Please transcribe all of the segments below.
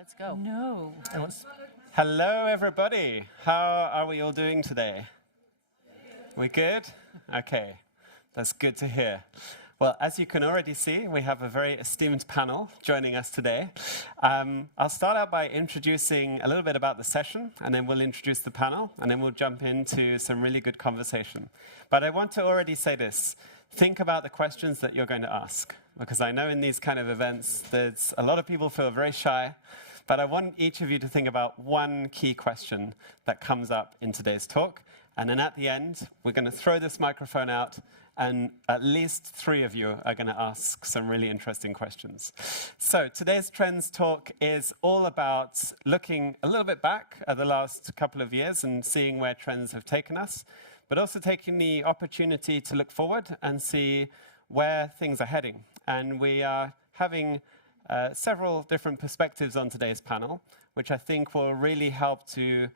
Let's go. No. Hello, everybody. How are we all doing today? We good? Okay, that's good to hear. Well, as you can already see, we have a very esteemed panel joining us today. I'll start out by introducing a little bit about the session, and then we'll introduce the panel, and then we'll jump into some really good conversation. But I want to already say this. Think about the questions that you're going to ask, because I know in these kind of events, there's a lot of people feel very shy, but I want each of you to think about one key question that comes up in today's talk. And then at the end, we're going to throw this microphone out, and at least 3 of you are going to ask some really interesting questions. So today's Trends talk is all about looking a little bit back at the last couple of years and seeing where trends have taken us, but also taking the opportunity to look forward and see where things are heading. And we are having several different perspectives on today's panel, which I think will really help to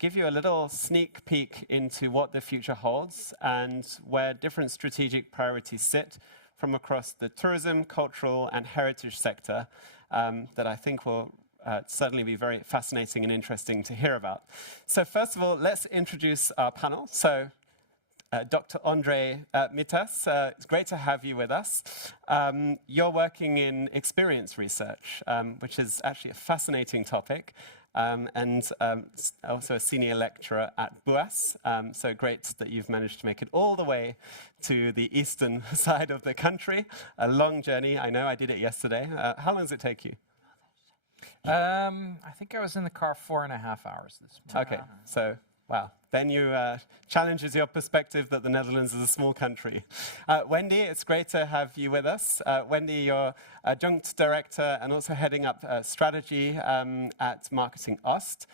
give you a little sneak peek into what the future holds and where different strategic priorities sit from across the tourism, cultural, and heritage sector that I think will certainly be very fascinating and interesting to hear about. So first of all, let's introduce our panel. So Dr. Ondrej Mitas, it's great to have you with us. You're working in experience research, which is actually a fascinating topic, and also a senior lecturer at BUas. So great that you've managed to make it all the way to the eastern side of the country. A long journey, I know, I did it yesterday. How long does it take you? I think I was in the car 4.5 hours this morning. Okay, so wow. Then you challenges your perspective that the Netherlands is a small country. Wendy, it's great to have you with us. Wendy, you're adjunct director and also heading up strategy at MarketingOost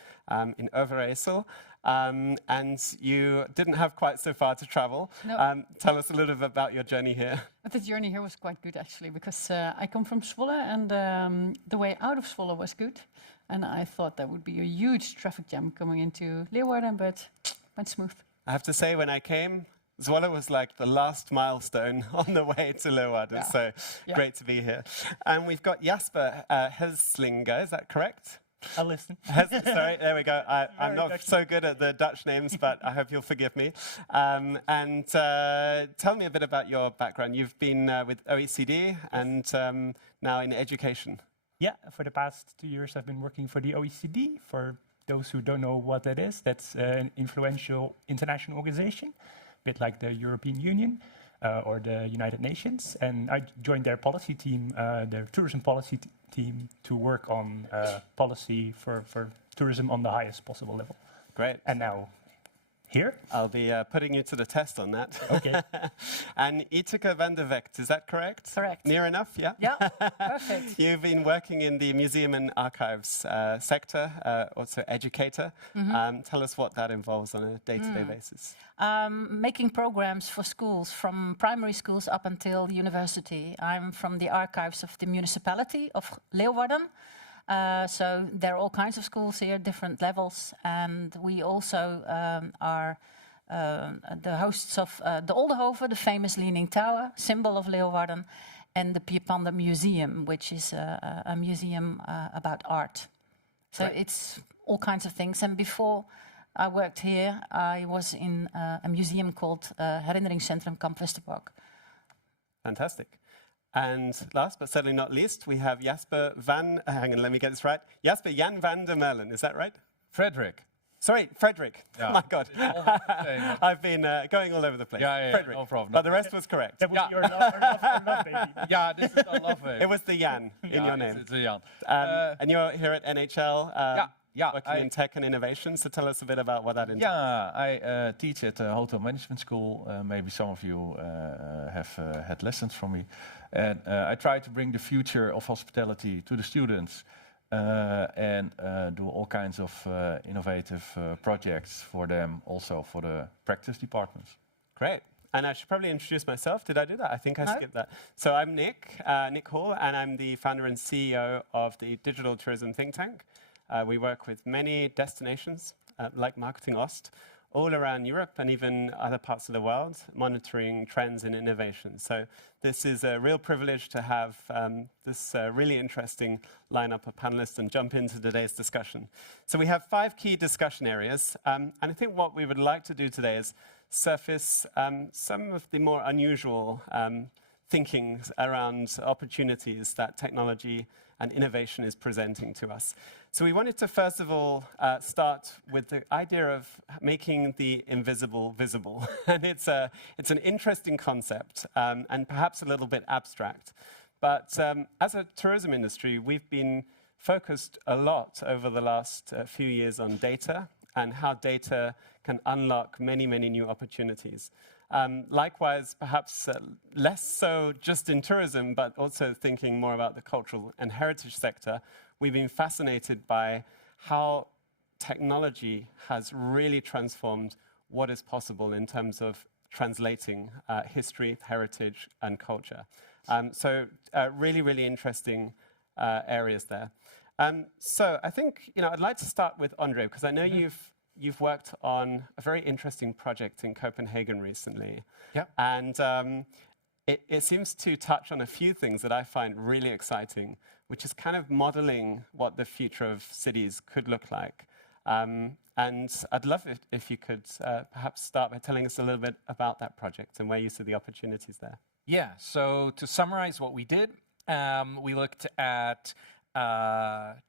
in Overijssel. And you didn't have quite so far to travel. No. Tell us a little bit about your journey here. But the journey here was quite good, actually, because I come from Zwolle, and the way out of Zwolle was good. And I thought that would be a huge traffic jam coming into Leeuwarden, but went smooth. I have to say, when I came, Zwolle was like the last milestone on the way to Leeuwarden, so great to be here. And we've got Jasper Heslinga, is that correct? I'll listen. Sorry, there we go. I'm not so good at the Dutch names, but I hope you'll forgive me. And tell me a bit about your background. You've been with OECD and now in education. Yeah, for the past 2 years I've been working for the OECD. For those who don't know what that is, that's an influential international organization, a bit like the European Union or the United Nations. And I joined their policy team, their tourism policy team, to work on policy for tourism on the highest possible level. Great. And now here? I'll be putting you to the test on that. Okay. And Yteke van de Vegt, is that correct? Correct. Near enough, yeah? Yeah, perfect. You've been working in the museum and archives sector, also educator. Tell us what that involves on a day-to-day basis. Making programs for schools, from primary schools up until university. I'm from the archives of the municipality of Leeuwarden. So there are all kinds of schools here, different levels, and we also are the hosts of the Oldenhoven, the famous Leaning Tower, symbol of Leeuwarden, and the Pierpanda Museum, which is a museum about art. So it's all kinds of things. And before I worked here, I was in a museum called Historisch Centrum Leeuwarden. Fantastic. And last but certainly not least, we have Jasper van, hang on, let me get this right. Jasper Jan van der Meulen, is that right? Frederik. Sorry, Frederik. Yeah. Oh my God. I've been going all over the place. Yeah, Frederik. no problem. But the rest was correct. That was your love baby. Yeah, this is a love baby. It was the Jan in your name. It's a Jan. And you're here at NHL, working in tech and innovation, so tell us a bit about what that entails. Yeah, I teach at a hotel management school. Maybe some of you have had lessons from me. And I try to bring the future of hospitality to the students and do all kinds of innovative projects for them, also for the practice departments. Great. And I should probably introduce myself. Did I do that? I think I skipped that. So I'm Nick Hall, and I'm the founder and CEO of the digital tourism think tank. We work with many destinations, like MarketingOost, all around Europe and even other parts of the world, monitoring trends in innovation. So this is a real privilege to have this really interesting lineup of panelists and jump into today's discussion. So we have 5 key discussion areas, and I think what we would like to do today is surface some of the more unusual thinking around opportunities that technology and innovation is presenting to us. So we wanted to first of all start with the idea of making the invisible visible. And it's an interesting concept and perhaps a little bit abstract. But as a tourism industry, we've been focused a lot over the last few years on data and how data can unlock many, many new opportunities. Likewise, perhaps less so just in tourism, but also thinking more about the cultural and heritage sector, we've been fascinated by how technology has really transformed what is possible in terms of translating history, heritage, and culture. So really, really interesting areas there. So I think I'd like to start with Ondrej, because I know you've worked on a very interesting project in Copenhagen recently. Yeah. And it seems to touch on a few things that I find really exciting, which is kind of modeling what the future of cities could look like. And I'd love it if you could perhaps start by telling us a little bit about that project and where you see the opportunities there. Yeah, so to summarize what we did, we looked at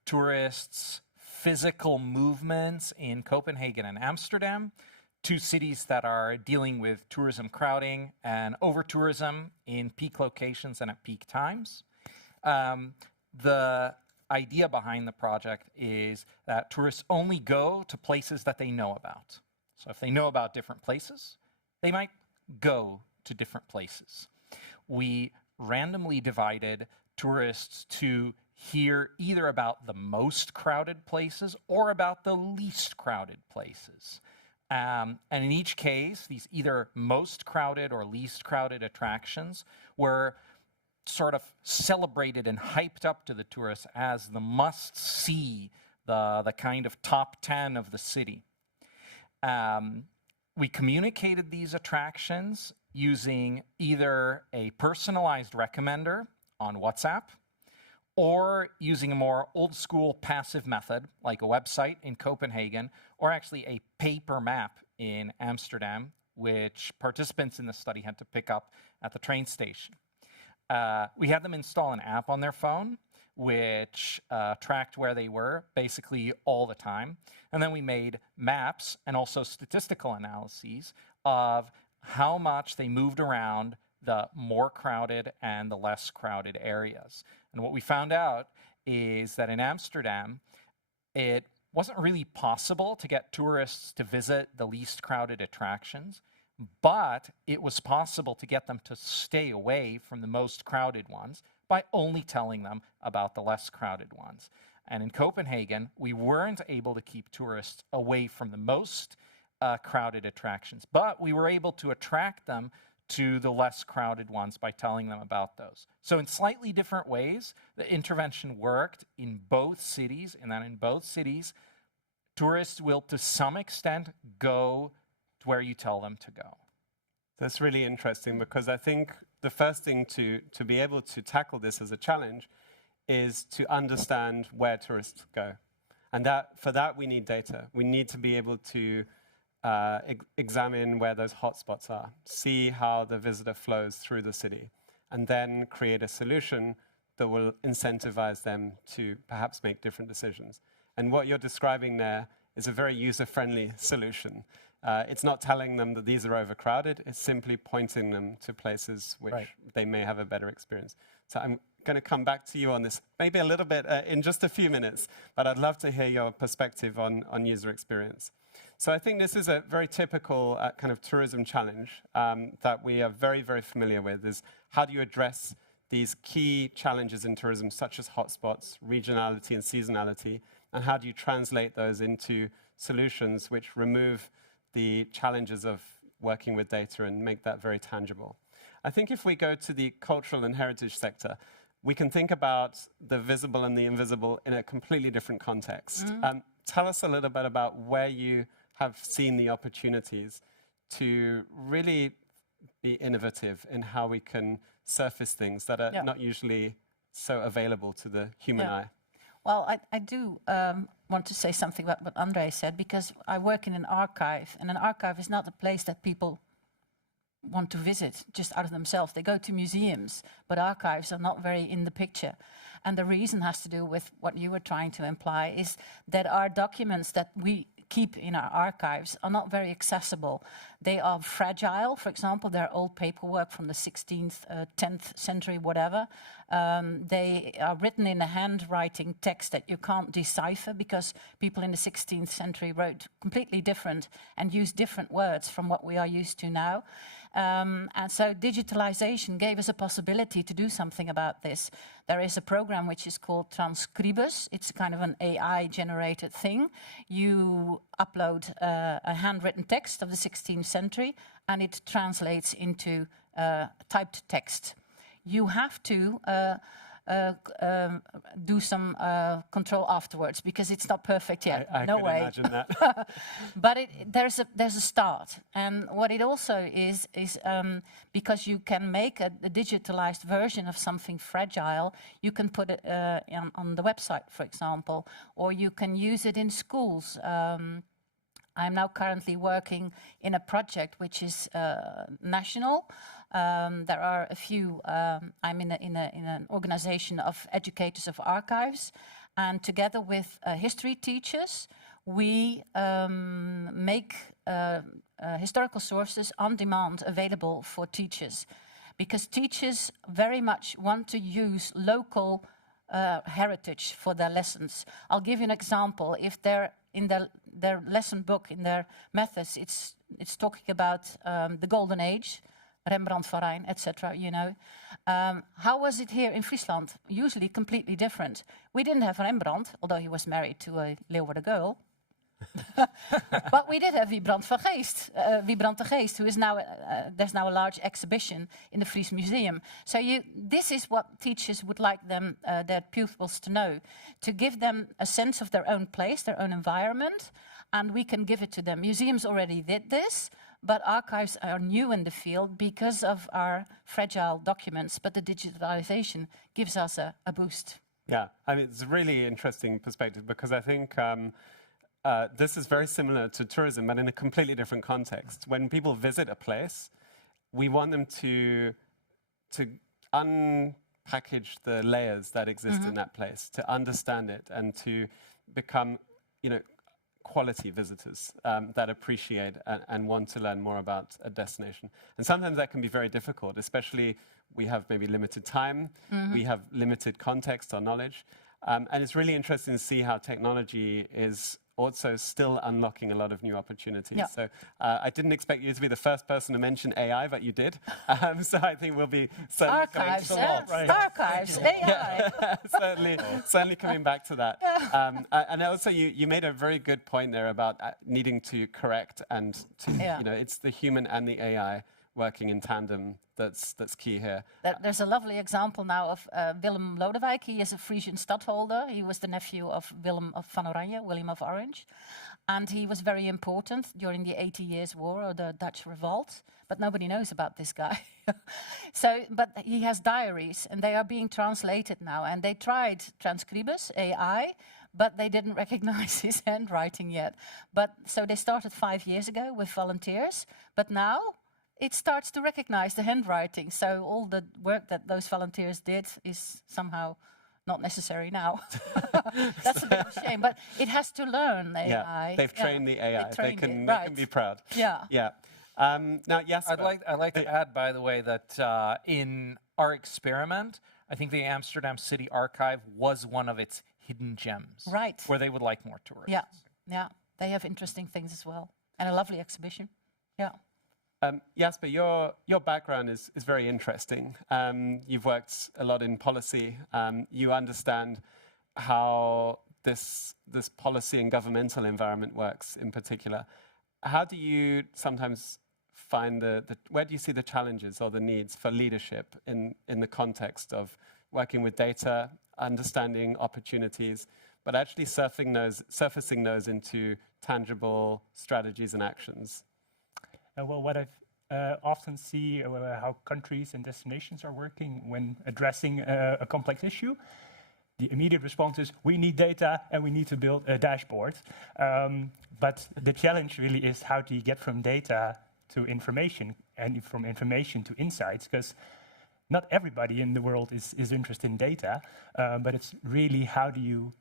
tourists' physical movements in Copenhagen and Amsterdam, 2 cities that are dealing with tourism crowding and over-tourism in peak locations and at peak times. The idea behind the project is that tourists only go to places that they know about. So if they know about different places, they might go to different places. We randomly divided tourists to hear either about the most crowded places or about the least crowded places. And in each case, these either most crowded or least crowded attractions were sort of celebrated and hyped up to the tourists as the must-see, the kind of top 10 of the city. We communicated these attractions using either a personalized recommender on WhatsApp, or using a more old-school passive method, like a website in Copenhagen, or actually a paper map in Amsterdam, which participants in the study had to pick up at the train station. We had them install an app on their phone, which tracked where they were basically all the time. And then we made maps and also statistical analyses of how much they moved around the more crowded and the less crowded areas. And what we found out is that in Amsterdam, it wasn't really possible to get tourists to visit the least crowded attractions, but it was possible to get them to stay away from the most crowded ones by only telling them about the less crowded ones. And in Copenhagen, we weren't able to keep tourists away from the most crowded attractions, but we were able to attract them to the less crowded ones by telling them about those. So in slightly different ways, the intervention worked in both cities, and then in both cities, tourists will to some extent go to where you tell them to go. That's really interesting, because I think the first thing to be able to tackle this as a challenge is to understand where tourists go. And for that we need data. We need to be able to examine where those hotspots are, see how the visitor flows through the city, and then create a solution that will incentivize them to perhaps make different decisions. And what you're describing there is a very user-friendly solution. It's not telling them that these are overcrowded, it's simply pointing them to places which they may have a better experience. So I'm going to come back to you on this maybe a little bit in just a few minutes, but I'd love to hear your perspective on user experience. So I think this is a very typical kind of tourism challenge that we are very, very familiar with, is how do you address these key challenges in tourism, such as hotspots, regionality and seasonality, and how do you translate those into solutions which remove the challenges of working with data and make that very tangible. I think if we go to the cultural and heritage sector, we can think about the visible and the invisible in a completely different context. Tell us a little bit about where you have seen the opportunities to really be innovative in how we can surface things that are not usually so available to the human eye? Well, I do want to say something about what Ondrej said, because I work in an archive, and an archive is not a place that people want to visit just out of themselves. They go to museums, but archives are not very in the picture. And the reason has to do with what you were trying to imply, is that our documents that we keep in our archives are not very accessible. They are fragile. For example, they're old paperwork from the 16th, 10th century, whatever. They are written in a handwriting text that you can't decipher, because people in the 16th century wrote completely different and used different words from what we are used to now. And so digitalization gave us a possibility to do something about this. There is a program which is called Transcribus. It's kind of an AI-generated thing. You upload a handwritten text of the 16th century, and it translates into typed text. You have to do some control afterwards, because it's not perfect yet. I no can way. imagine that. But there's a start, and what it also is because you can make a digitalized version of something fragile. You can put it on the website, for example, or you can use it in schools. I'm now currently working in a project which is national. There are a few. I'm in an organization of educators of archives, and together with history teachers, we make historical sources on demand available for teachers, because teachers very much want to use local heritage for their lessons. I'll give you an example. If they're in their lesson book, in their methods, it's talking about the Golden Age, Rembrandt van Rijn, etc. You know, how was it here in Friesland? Usually completely different. We didn't have Rembrandt, although he was married to a Leeuwarden girl. But we did have Wibrand de Geest, who is now there's now a large exhibition in the Fries Museum. So this is what teachers would like their pupils to know, to give them a sense of their own place, their own environment, and we can give it to them. Museums already did this, but archives are new in the field because of our fragile documents, but the digitalization gives us a boost. Yeah, I mean, it's a really interesting perspective, because I think this is very similar to tourism, but in a completely different context. When people visit a place, we want them to unpackage the layers that exist in that place, to understand it, and to become, quality visitors that appreciate and want to learn more about a destination. And sometimes that can be very difficult, especially we have maybe limited time, we have limited context or knowledge. And it's really interesting to see how technology is also still unlocking a lot of new opportunities. Yeah. So I didn't expect you to be the first person to mention AI, but you did. So I think we'll be certainly archives, archives, AI. certainly coming back to that. And also you made a very good point there about needing to correct and to, it's the human and the AI working in tandem that's key here. There's a lovely example now of Willem Lodewijk. He is a Frisian stadtholder. He was the nephew of Willem of van Oranje, William of Orange. And he was very important during the 80 Years' War, or the Dutch Revolt. But nobody knows about this guy. But he has diaries, and they are being translated now. And they tried Transcribus, AI, but they didn't recognize his handwriting yet. So they started 5 years ago with volunteers. But now it starts to recognize the handwriting. So all the work that those volunteers did is somehow not necessary now. That's a bit of a shame, but it has to learn AI. Yeah, they've trained the AI. They can be proud. Yeah. Yeah. Now, Jasper. I'd like to add, by the way, that in our experiment, I think the Amsterdam City Archive was one of its hidden gems. Right. Where they would like more tourists. Yeah. Yeah. They have interesting things as well, and a lovely exhibition. Yeah. Jasper, your background is very interesting. You've worked a lot in policy. You understand how this policy and governmental environment works in particular. How do you sometimes find where do you see the challenges or the needs for leadership in the context of working with data, understanding opportunities, but actually surfacing those into tangible strategies and actions? Well, what I've often see how countries and destinations are working when addressing a complex issue. The immediate response is, we need data and we need to build a dashboard. But the challenge really is how do you get from data to information and from information to insights? Because not everybody in the world is interested in data, but it's really how do you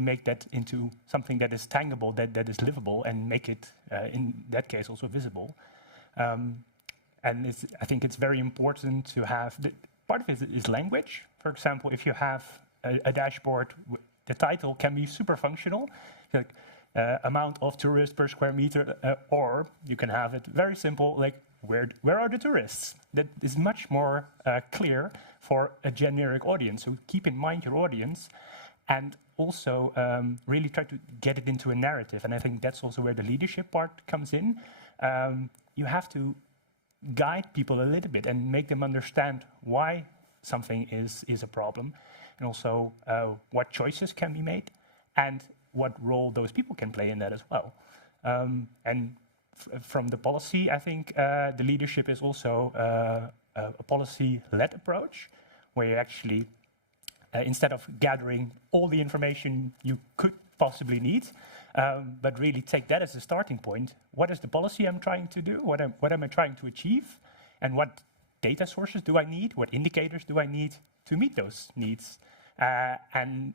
make that into something that is tangible, that is livable, and make it, in that case, also visible. And I think it's very important to have, part of it is language. For example, if you have a dashboard, the title can be super functional, like amount of tourists per square meter, or you can have it very simple, like where are the tourists? That is much more clear for a generic audience. So keep in mind your audience, and also really try to get it into a narrative. And I think that's also where the leadership part comes in. You have to guide people a little bit and make them understand why something is a problem, and also what choices can be made, and what role those people can play in that as well. And from the policy, I think the leadership is also a policy-led approach, where you actually, instead of gathering all the information you could possibly need, but really take that as a starting point. What is the policy I'm trying to do? What am I trying to achieve? And what data sources do I need? What indicators do I need to meet those needs? And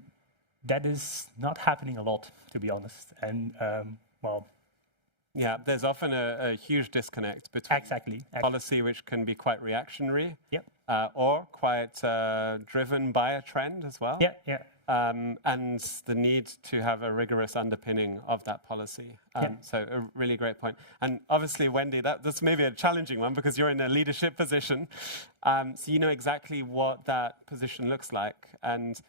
that is not happening a lot, to be honest. And well, yeah, there's often a huge disconnect between policy, which can be quite reactionary, or quite driven by a trend as well. And the need to have a rigorous underpinning of that policy. So a really great point. And obviously, Wendy, that's maybe a challenging one because you're in a leadership position. So you know exactly what that position looks like. And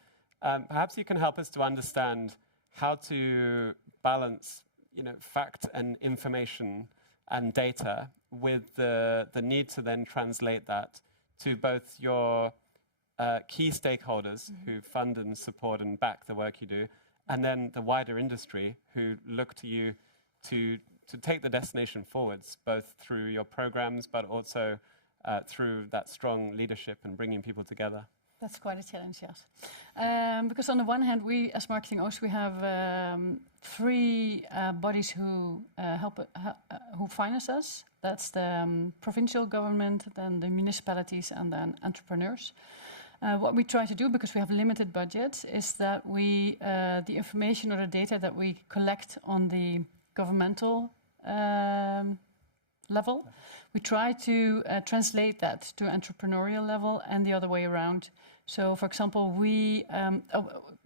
perhaps you can help us to understand how to balance, fact and information and data with the need to then translate that to both your key stakeholders who fund and support and back the work you do, and then the wider industry who look to you to take the destination forwards, both through your programs, but also through that strong leadership and bringing people together. That's quite a challenge, yes. Because on the one hand, we as MarketingOost, we have 3 bodies who who finance us. That's the provincial government, then the municipalities, and then entrepreneurs. What we try to do, because we have limited budgets, is that we the information or the data that we collect on the governmental level, we try to translate that to entrepreneurial level and the other way around. So, for example, we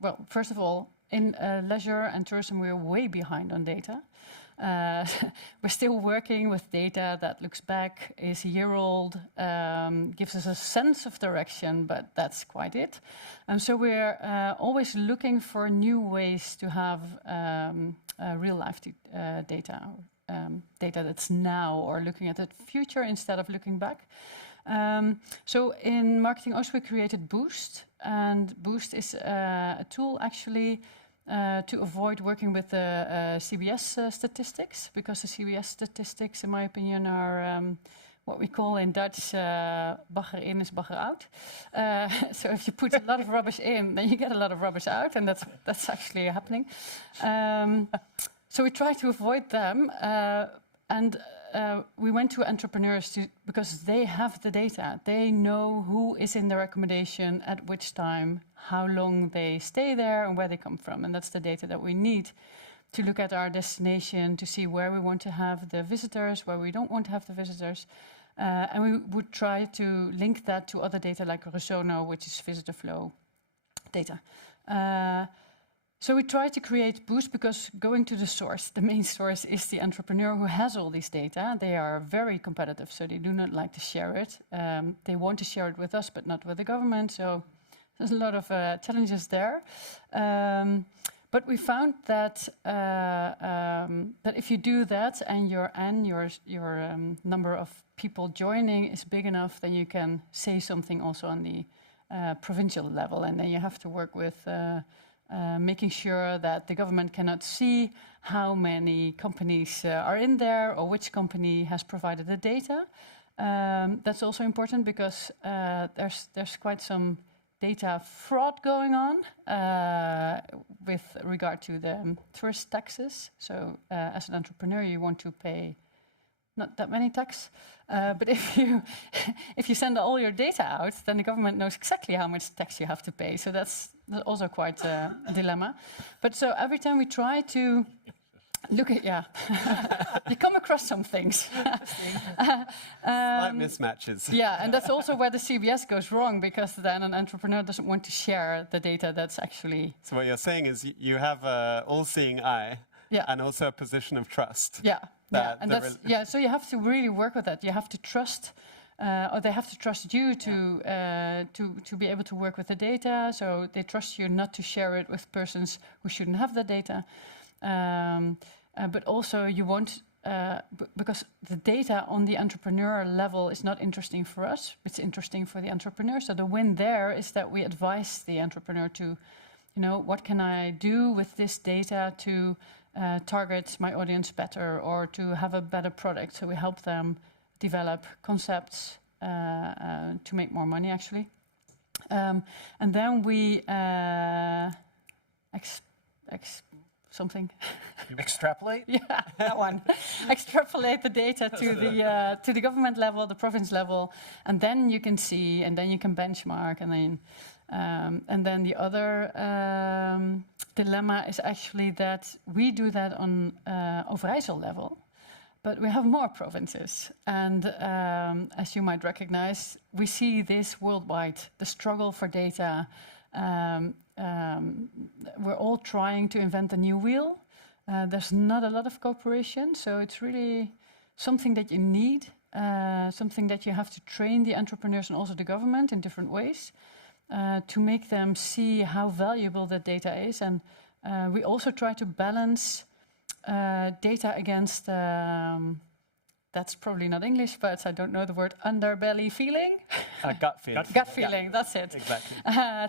well, first of all, in leisure and tourism, we're way behind on data. We're still working with data that looks back, is a year old, gives us a sense of direction, but that's quite it. So we're always looking for new ways to have real-life data, data that's now, or looking at the future instead of looking back. So in MarketingOost, we created Boost, and Boost is a tool actually to avoid working with the CBS statistics, because the CBS statistics, in my opinion, are what we call in Dutch, bagger in is bagger out. So if you put a lot of rubbish in, then you get a lot of rubbish out, and that's actually happening. So we try to avoid them, and we went to entrepreneurs because they have the data. They know who is in the accommodation at which time, how long they stay there, and where they come from. And that's the data that we need to look at our destination, to see where we want to have the visitors, where we don't want to have the visitors. And we would try to link that to other data like Resono, which is visitor flow data. So we try to create Boost because going to the source, the main source is the entrepreneur who has all this data. They are very competitive, so they do not like to share it. They want to share it with us, but not with the government. So there's a lot of challenges there. But we found that that if you do that and your number of people joining is big enough, then you can say something also on the provincial level, and then you have to work with making sure that the government cannot see how many companies are in there or which company has provided the data. That's also important because there's quite some data fraud going on with regard to the tourist taxes. So as an entrepreneur, you want to pay not that many tax, but if you send all your data out, then the government knows exactly how much tax you have to pay. So that's also quite a dilemma. But so every time we try to look at, you come across some things. Slight mismatches. Yeah, and that's also where the CBS goes wrong, because then an entrepreneur doesn't want to share the data that's actually... So what you're saying is you have an all-seeing eye and also a position of trust. Yeah, and that's, so you have to really work with that. You have to trust, or they have to trust you to be able to work with the data. So they trust you not to share it with persons who shouldn't have the data. But also you want, because the data on the entrepreneur level is not interesting for us, it's interesting for the entrepreneur. So the win there is that we advise the entrepreneur to, what can I do with this data to target my audience better or to have a better product. So we help them develop concepts to make more money, actually. And then we something. You extrapolate? Yeah, that one. Extrapolate the data to the government level, the province level, and then you can see, and then you can benchmark, and then the other dilemma is actually that we do that on Overijssel level, but we have more provinces, and as you might recognize, we see this worldwide, the struggle for data. We're all trying to invent a new wheel. There's not a lot of cooperation, so it's really something that you need, something that you have to train the entrepreneurs and also the government in different ways to make them see how valuable that data is. And we also try to balance data against, that's probably not English, but I don't know the word, underbelly feeling. Gut feeling. Gut feeling, that's it. Exactly.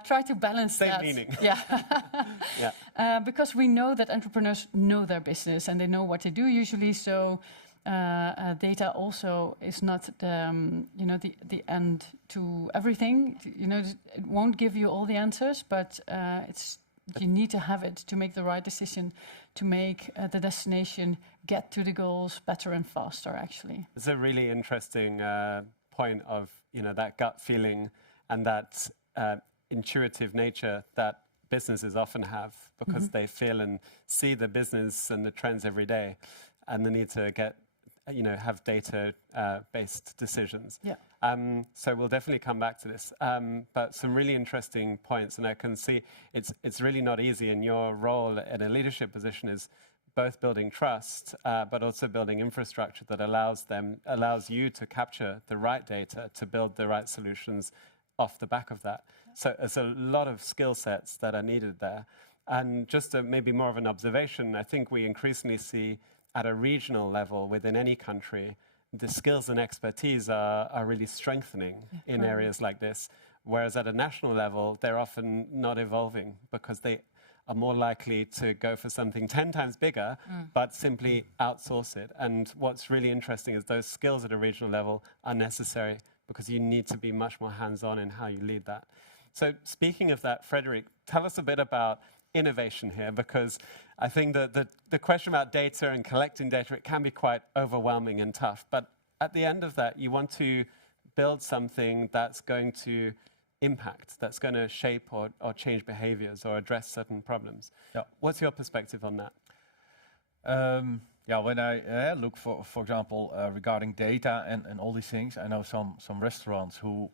Try to balance Same that. meaning. Yeah. Because we know that entrepreneurs know their business and they know what to do usually. So data also is not the end to everything. It won't give you all the answers, but you need to have it to make the right decision, to make the destination get to the goals better and faster, actually. It's a really interesting point of that gut feeling and that intuitive nature that businesses often have, because they feel and see the business and the trends every day, and the need to get have data-based decisions. Yeah. So we'll definitely come back to this. But some really interesting points, and I can see it's really not easy. And your role in a leadership position is both building trust, but also building infrastructure that allows you to capture the right data to build the right solutions off the back of that. So there's a lot of skill sets that are needed there. And just maybe more of an observation, I think we increasingly see at a regional level within any country, the skills and expertise are really strengthening in areas like this. Whereas at a national level, they're often not evolving because they are more likely to go for something 10 times bigger, but simply outsource it. And what's really interesting is those skills at a regional level are necessary because you need to be much more hands-on in how you lead that. So speaking of that, Frederik, tell us a bit about innovation here, because I think that the question about data and collecting data, it can be quite overwhelming and tough. But at the end of that, you want to build something that's going to impact, that's going to shape or change behaviors or address certain problems. Yeah. What's your perspective on that? When I look for example, regarding data and all these things, I know some restaurants who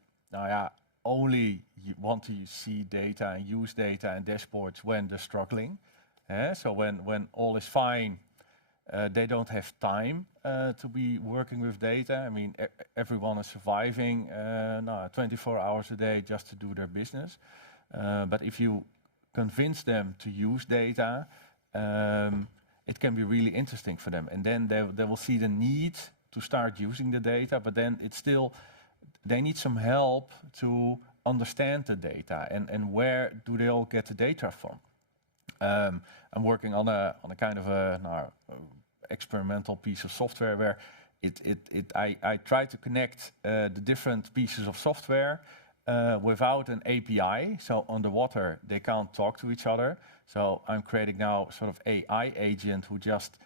only want to see data and use data and dashboards when they're struggling. So when all is fine, they don't have time to be working with data. I mean, everyone is surviving 24 hours a day just to do their business. But if you convince them to use data, it can be really interesting for them. And then they will see the need to start using the data, but then it's still, they need some help to understand the data and where do they all get the data from. I'm working on a kind of experimental piece of software where I try to connect the different pieces of software without an API. So on the water, they can't talk to each other. So I'm creating now sort of AI agent who just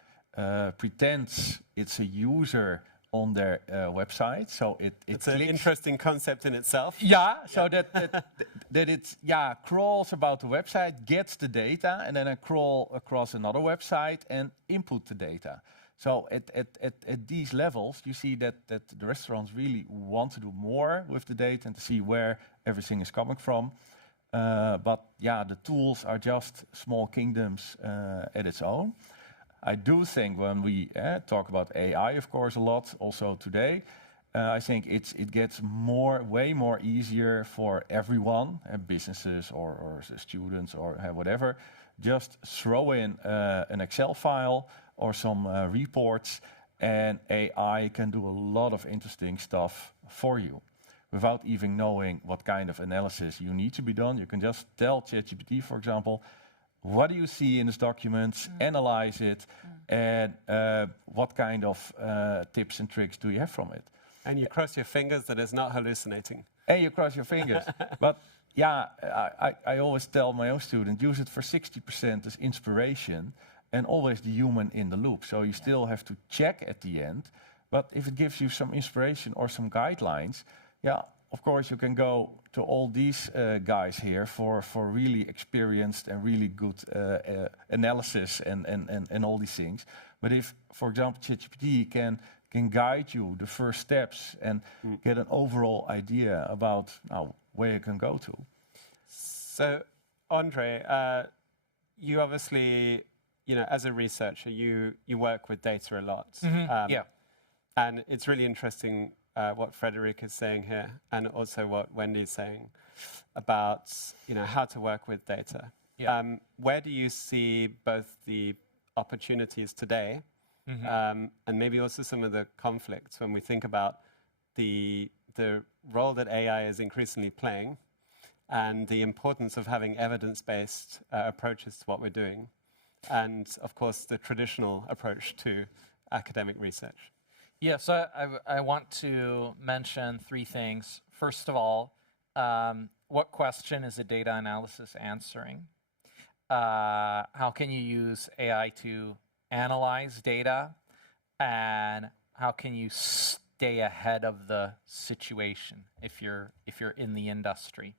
pretends it's a user on their website. So it's an interesting concept in itself. Yeah, so that it crawls about the website, gets the data, and then I crawl across another website and input the data. So at these levels, you see that the restaurants really want to do more with the data and to see where everything is coming from. But yeah, the tools are just small kingdoms at its own. I do think when we talk about AI, of course, a lot also today, I think it gets way more easier for everyone, businesses or students or whatever. Just throw in an Excel file or some reports, and AI can do a lot of interesting stuff for you without even knowing what kind of analysis you need to be done. You can just tell ChatGPT, for example, what do you see in this document, analyze it, and what kind of tips and tricks do you have from it? And you cross your fingers that it's not hallucinating. And you cross your fingers. But yeah, I always tell my own students, use it for 60% as inspiration and always the human in the loop. So you still have to check at the end. But if it gives you some inspiration or some guidelines, yeah, of course, you can go to all these guys here for really experienced and really good analysis and all these things. But if, for example, ChatGPT can guide you the first steps and get an overall idea about where you can go to. So, Ondrej, you obviously, as a researcher, you work with data a lot. Yeah. And it's really interesting what Frederik is saying here, and also what Wendy is saying about how to work with data. Yeah. Where do you see both the opportunities today, and maybe also some of the conflicts when we think about the role that AI is increasingly playing, and the importance of having evidence-based approaches to what we're doing, and of course the traditional approach to academic research? Yeah, so I want to mention three things. First of all, what question is a data analysis answering? How can you use AI to analyze data? And how can you stay ahead of the situation if you're in the industry?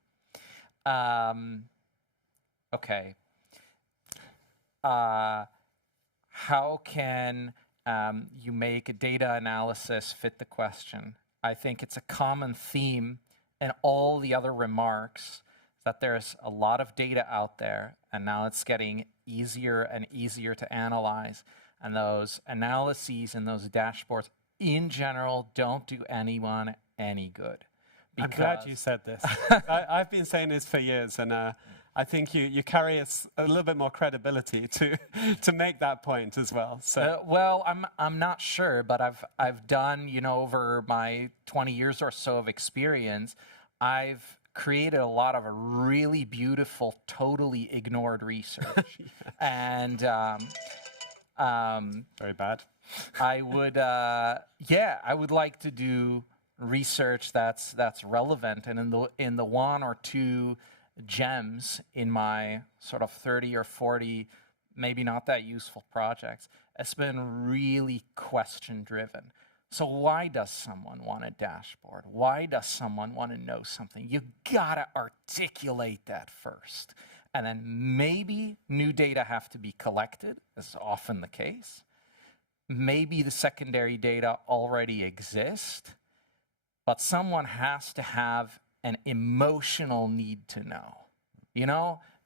Okay. How can you make a data analysis fit the question? I think it's a common theme in all the other remarks that there's a lot of data out there, and now it's getting easier and easier to analyze. And those analyses and those dashboards in general don't do anyone any good. I'm glad you said this. I've been saying this for years, and I think you carry a little bit more credibility to make that point as well. So well, I'm not sure, but I've done over my 20 years or so of experience, I've created a lot of really beautiful, totally ignored research, and very bad. I would like to do research that's relevant, and in the one or two gems in my sort of 30 or 40 maybe not that useful projects, it's been really question driven. So why does someone want a dashboard? Why does someone want to know something? You gotta articulate that first, and then maybe new data have to be collected, as is often the case. Maybe the secondary data already exist, but someone has to have an emotional need to know.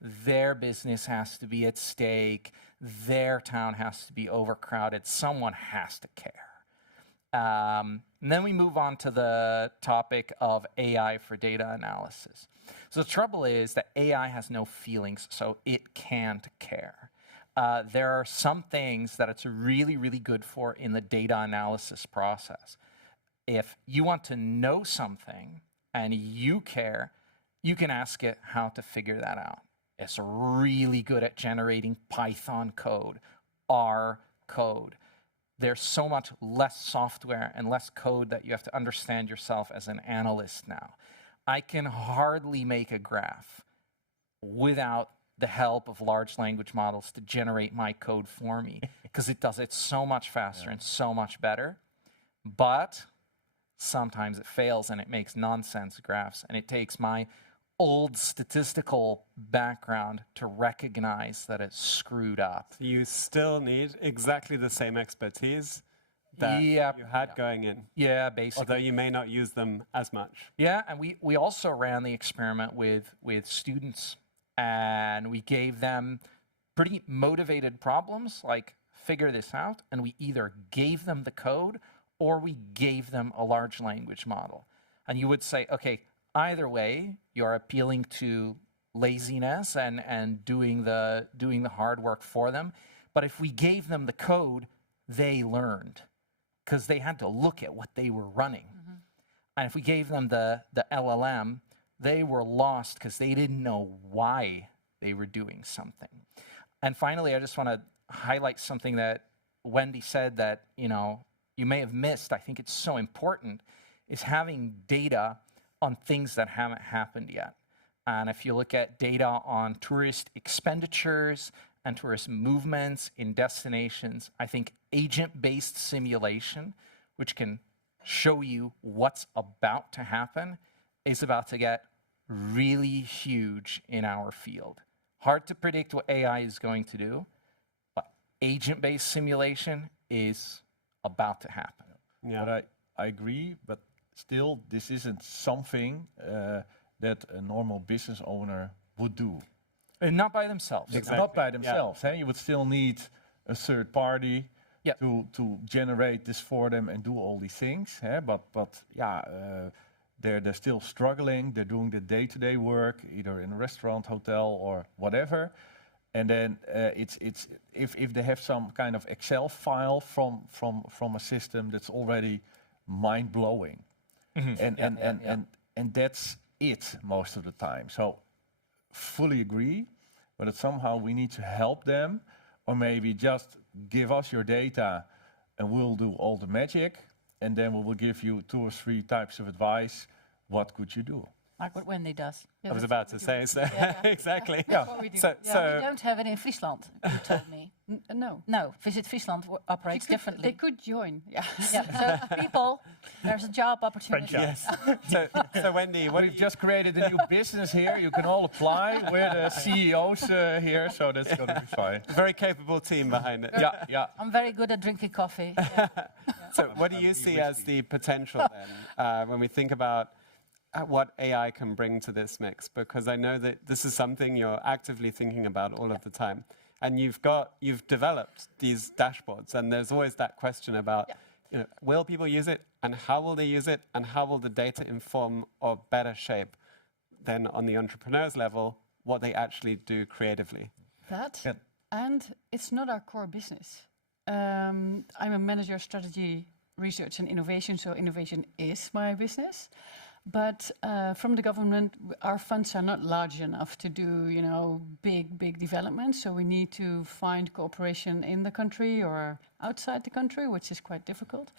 Their business has to be at stake. Their town has to be overcrowded. Someone has to care. And then we move on to the topic of AI for data analysis. So the trouble is that AI has no feelings, so it can't care. There are some things that it's really, really good for in the data analysis process. If you want to know something and you care, you can ask it how to figure that out. is really good at generating Python code, R code. There's so much less software and less code that you have to understand yourself as an analyst now. I can hardly make a graph without the help of large language models to generate my code for me, because it does it so much faster and so much better. But sometimes it fails and it makes nonsense graphs, and it takes my old statistical background to recognize that it's screwed up. You still need exactly the same expertise that you had going in. Yeah, basically. Although you may not use them as much. Yeah, and we also ran the experiment with students, and we gave them pretty motivated problems, like figure this out, and we either gave them the code or we gave them a large language model. And you would say, okay, either way, you're appealing to laziness and doing the hard work for them. But if we gave them the code, they learned, because they had to look at what they were running. And if we gave them the LLM, they were lost because they didn't know why they were doing something. And finally, I just want to highlight something that Wendy said that, you may have missed. I think it's so important, is having data on things that haven't happened yet. And if you look at data on tourist expenditures and tourist movements in destinations, I think agent-based simulation, which can show you what's about to happen, is about to get really huge in our field. Hard to predict what AI is going to do, but agent-based simulation is about to happen. Yeah. But I agree, but still, this isn't something that a normal business owner would do. And not by themselves. Exactly. Not by themselves. You would still need a third party to generate this for them and do all these things. They're still struggling. They're doing the day-to-day work, either in a restaurant, hotel, or whatever. And then if they have some kind of Excel file from a system that's already mind-blowing. And that's it most of the time. So fully agree, but that somehow we need to help them, or maybe just give us your data and we'll do all the magic, and then we will give you 2 or 3 types of advice. What could you do? Like what Wendy does. I was about to say, so exactly. That's what we do. So We don't have it in Friesland, you told me. No. No, Visit Friesland operates differently. They could join, So people, there's a job opportunity. yes. So Wendy, what We've just created a new business here. You can all apply. We're the CEOs here, so that's going to be fine. very capable team behind it. Yeah. I'm very good at drinking coffee. So what do you see as the potential then when we think about what AI can bring to this mix? Because I know that this is something you're actively thinking about all of the time. And you've developed these dashboards, and there's always that question about, will people use it, and how will they use it, and how will the data inform or better shape then on the entrepreneur's level what they actually do creatively? And it's not our core business. I'm a manager of strategy, research and innovation, so innovation is my business. But from the government, our funds are not large enough to do, big developments. So we need to find cooperation in the country or outside the country, which is quite difficult.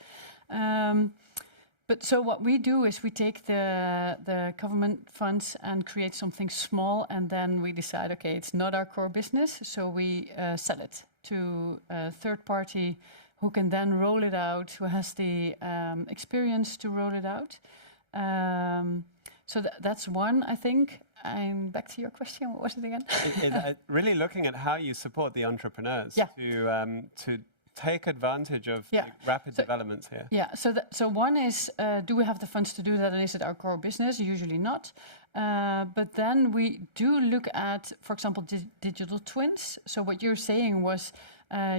But so what we do is we take the government funds and create something small, and then we decide, okay, it's not our core business, so we sell it to a third party who can then roll it out, who has the experience to roll it out. So that's one, I think. I'm back to your question. What was it again? Really looking at how you support the entrepreneurs to take advantage of the rapid developments here. Yeah, so one is, do we have the funds to do that, and is it our core business? Usually not. But then we do look at, for example, digital twins. So what you're saying was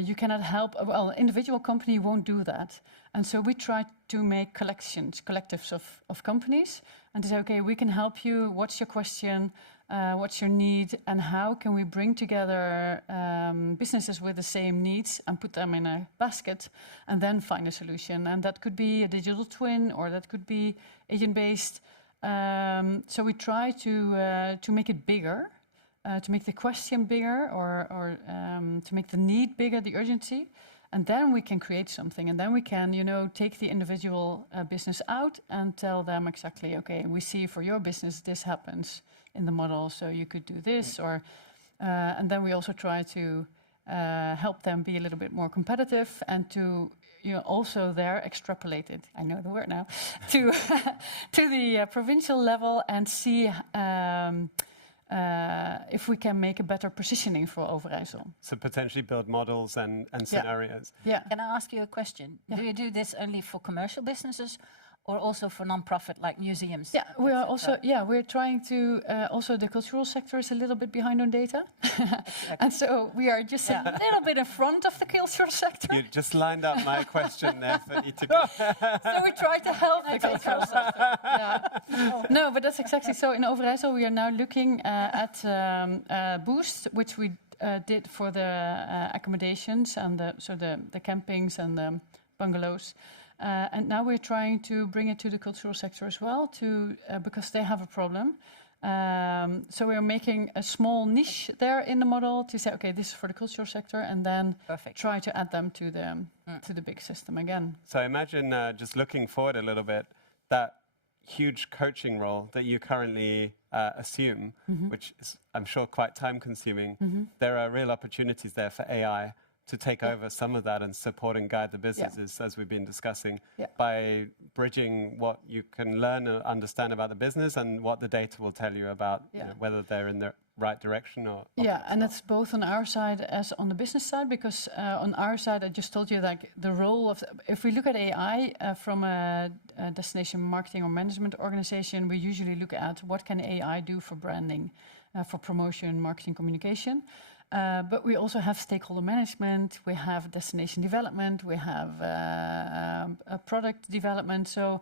you cannot help, well, an individual company won't do that. And so we try to make collectives of companies, and to say, okay, we can help you. What's your question? What's your need? And how can we bring together businesses with the same needs and put them in a basket and then find a solution? And that could be a digital twin, or that could be agent-based. So we try to make it bigger. to make the question bigger, or to make the need bigger, the urgency. And then we can create something, and then we can, take the individual business out and tell them exactly, okay, we see for your business this happens in the model, so you could do this, or and then we also try to help them be a little bit more competitive, and to also there extrapolate it. I know the word now to to the provincial level, and see. If we can make a better positioning for Overijssel. So potentially build models and scenarios. Yeah. Can I ask you a question? Do you do this only for commercial businesses or also for non-profit like museums? Yeah, we are also, we're trying to, also the cultural sector is a little bit behind on data. And so we are just a little bit in front of the cultural sector. You just lined up my question there for Yteke. So we try to help the cultural sector. Yeah. No, but that's exactly so. In Overijssel, we are now looking at Boost, which we did for the accommodations and the campings and the bungalows. And now we're trying to bring it to the cultural sector as well, because they have a problem. So we're making a small niche there in the model to say, okay, this is for the cultural sector, and then try to add them to the big system again. So I imagine, just looking forward a little bit, that huge coaching role that you currently assume, which is, I'm sure, quite time-consuming. There are real opportunities there for AI to take over some of that and support and guide the businesses, as we've been discussing, by bridging what you can learn and understand about the business and what the data will tell you about whether they're in the right direction or... and that's both on our side as on the business side, because on our side, I just told you, like, the role of... If we look at AI from a destination marketing or management organization, we usually look at what can AI do for branding, for promotion, marketing, communication. But we also have stakeholder management, we have destination development, we have product development. So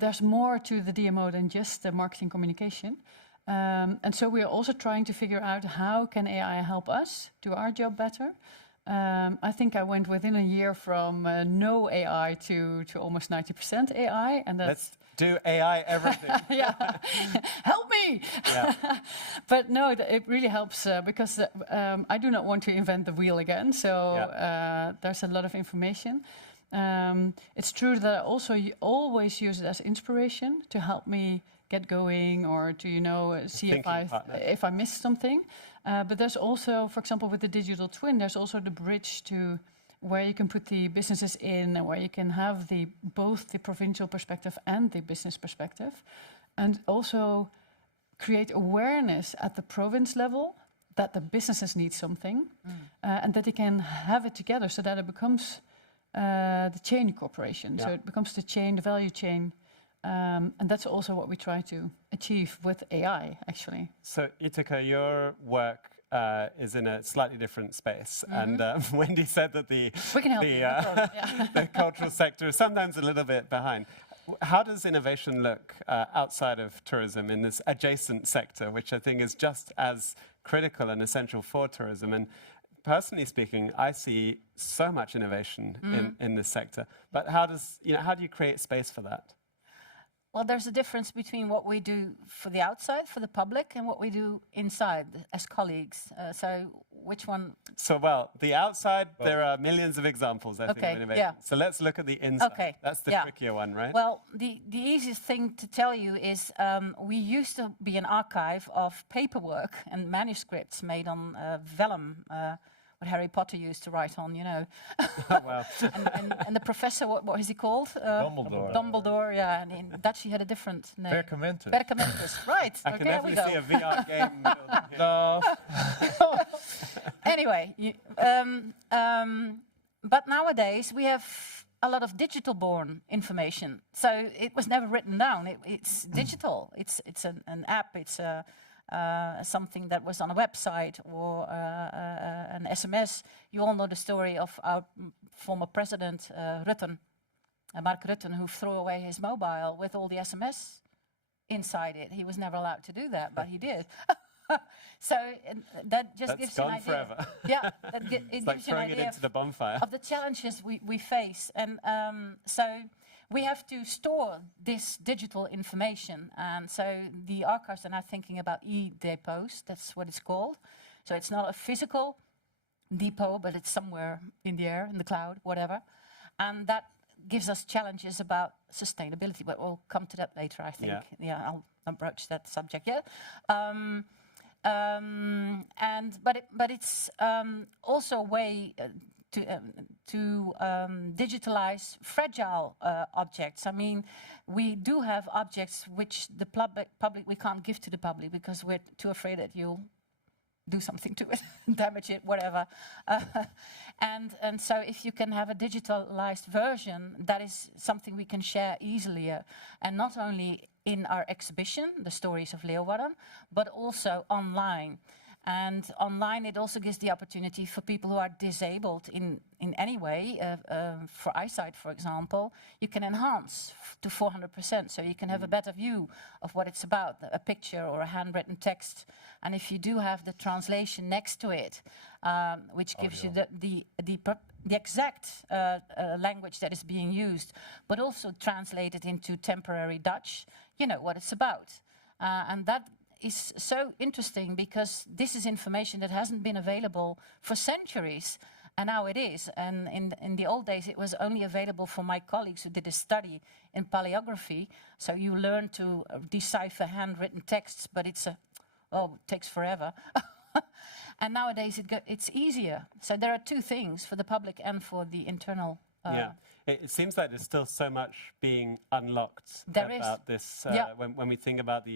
there's more to the DMO than just the marketing communication. And so we are also trying to figure out how can AI help us do our job better. I think I went within a year from no AI to almost 90% AI. And that's... do AI everything. Help me. But no, it really helps because I do not want to invent the wheel again. So there's a lot of information. It's true that I also always use it as inspiration to help me get going, or to see if I missed something. But there's also, for example, with the digital twin, there's also the bridge to where you can put the businesses in, and where you can have both the provincial perspective and the business perspective, and also create awareness at the province level that the businesses need something, and that they can have it together, so that it becomes the chain corporation. So it becomes the value chain, and that's also what we try to achieve with AI, actually. So Yteke, your work is in a slightly different space. And Wendy said that the cultural sector is sometimes a little bit behind. How does innovation look outside of tourism in this adjacent sector, which I think is just as critical and essential for tourism? And personally speaking, I see so much innovation in this sector. But how do you create space for that? Well, there's a difference between what we do for the outside, for the public, and what we do inside as colleagues. So which one? So, well, the outside, there are millions of examples, I think, of innovation. So let's look at the inside. That's the trickier one, right? Well, the easiest thing to tell you is we used to be an archive of paperwork and manuscripts made on vellum, what Harry Potter used to write on, and the professor, what is he called? Dumbledore. Dumbledore, yeah. And in Dutch he had a different name. Perkamentus. Perkamentus, right. I can definitely see a VR game. No. Anyway, but nowadays we have a lot of digital-born information. So it was never written down. It's digital. It's an app. It's something that was on a website or an SMS. You all know the story of our former president, Mark Rutte, who threw away his mobile with all the SMS inside it. He was never allowed to do that, but he did. So that just gives you an idea. Forever. Yeah, it it's like gives you an throwing it idea into the bonfire. of the challenges we face. And so we have to store this digital information. And so the archives are now thinking about e-depots, that's what it's called. So it's not a physical depot, but it's somewhere in the air, in the cloud, whatever. And that gives us challenges about sustainability, but we'll come to that later, I think. Yeah, I'll approach that subject. Yeah. But it's also a way to digitalize fragile objects. I mean, we do have objects which the public we can't give to the public because we're too afraid that you'll do something to it, damage it, whatever. And so if you can have a digitalized version, that is something we can share easily. And not only in our exhibition, the Stories of Leeuwarden, but also online. And online, it also gives the opportunity for people who are disabled in any way, for eyesight, for example, you can enhance to 400%. So you can have a better view of what it's about, a picture or a handwritten text. And if you do have the translation next to it, which gives you the exact language that is being used, but also translated into temporary Dutch, you know what it's about. And that is so interesting because this is information that hasn't been available for centuries, and now it is. And in the old days, it was only available for my colleagues who did a study in paleography. So you learn to decipher handwritten texts, but it takes forever. And nowadays, it's easier. So there are two things for the public and for the internal. Yeah. It seems like there's still so much being unlocked this. When we think about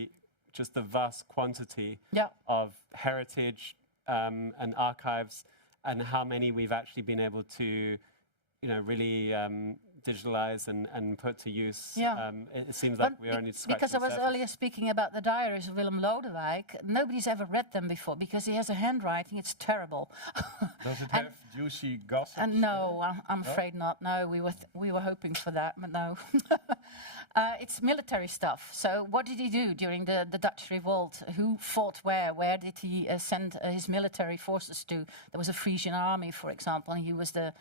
just the vast quantity of heritage and archives, and how many we've actually been able to, really digitalize and put to use. It seems like we're only scratching because I was the surface. earlier speaking about the diaries of Willem Lodewijk. Nobody's ever read them before because he has a handwriting. It's terrible. Does it have juicy gossip? No, I'm afraid not. No, we were hoping for that, but no. It's military stuff. So what did he do during the Dutch revolt? Who fought where? Where did he send his military forces to? There was a Frisian army, for example, and he was the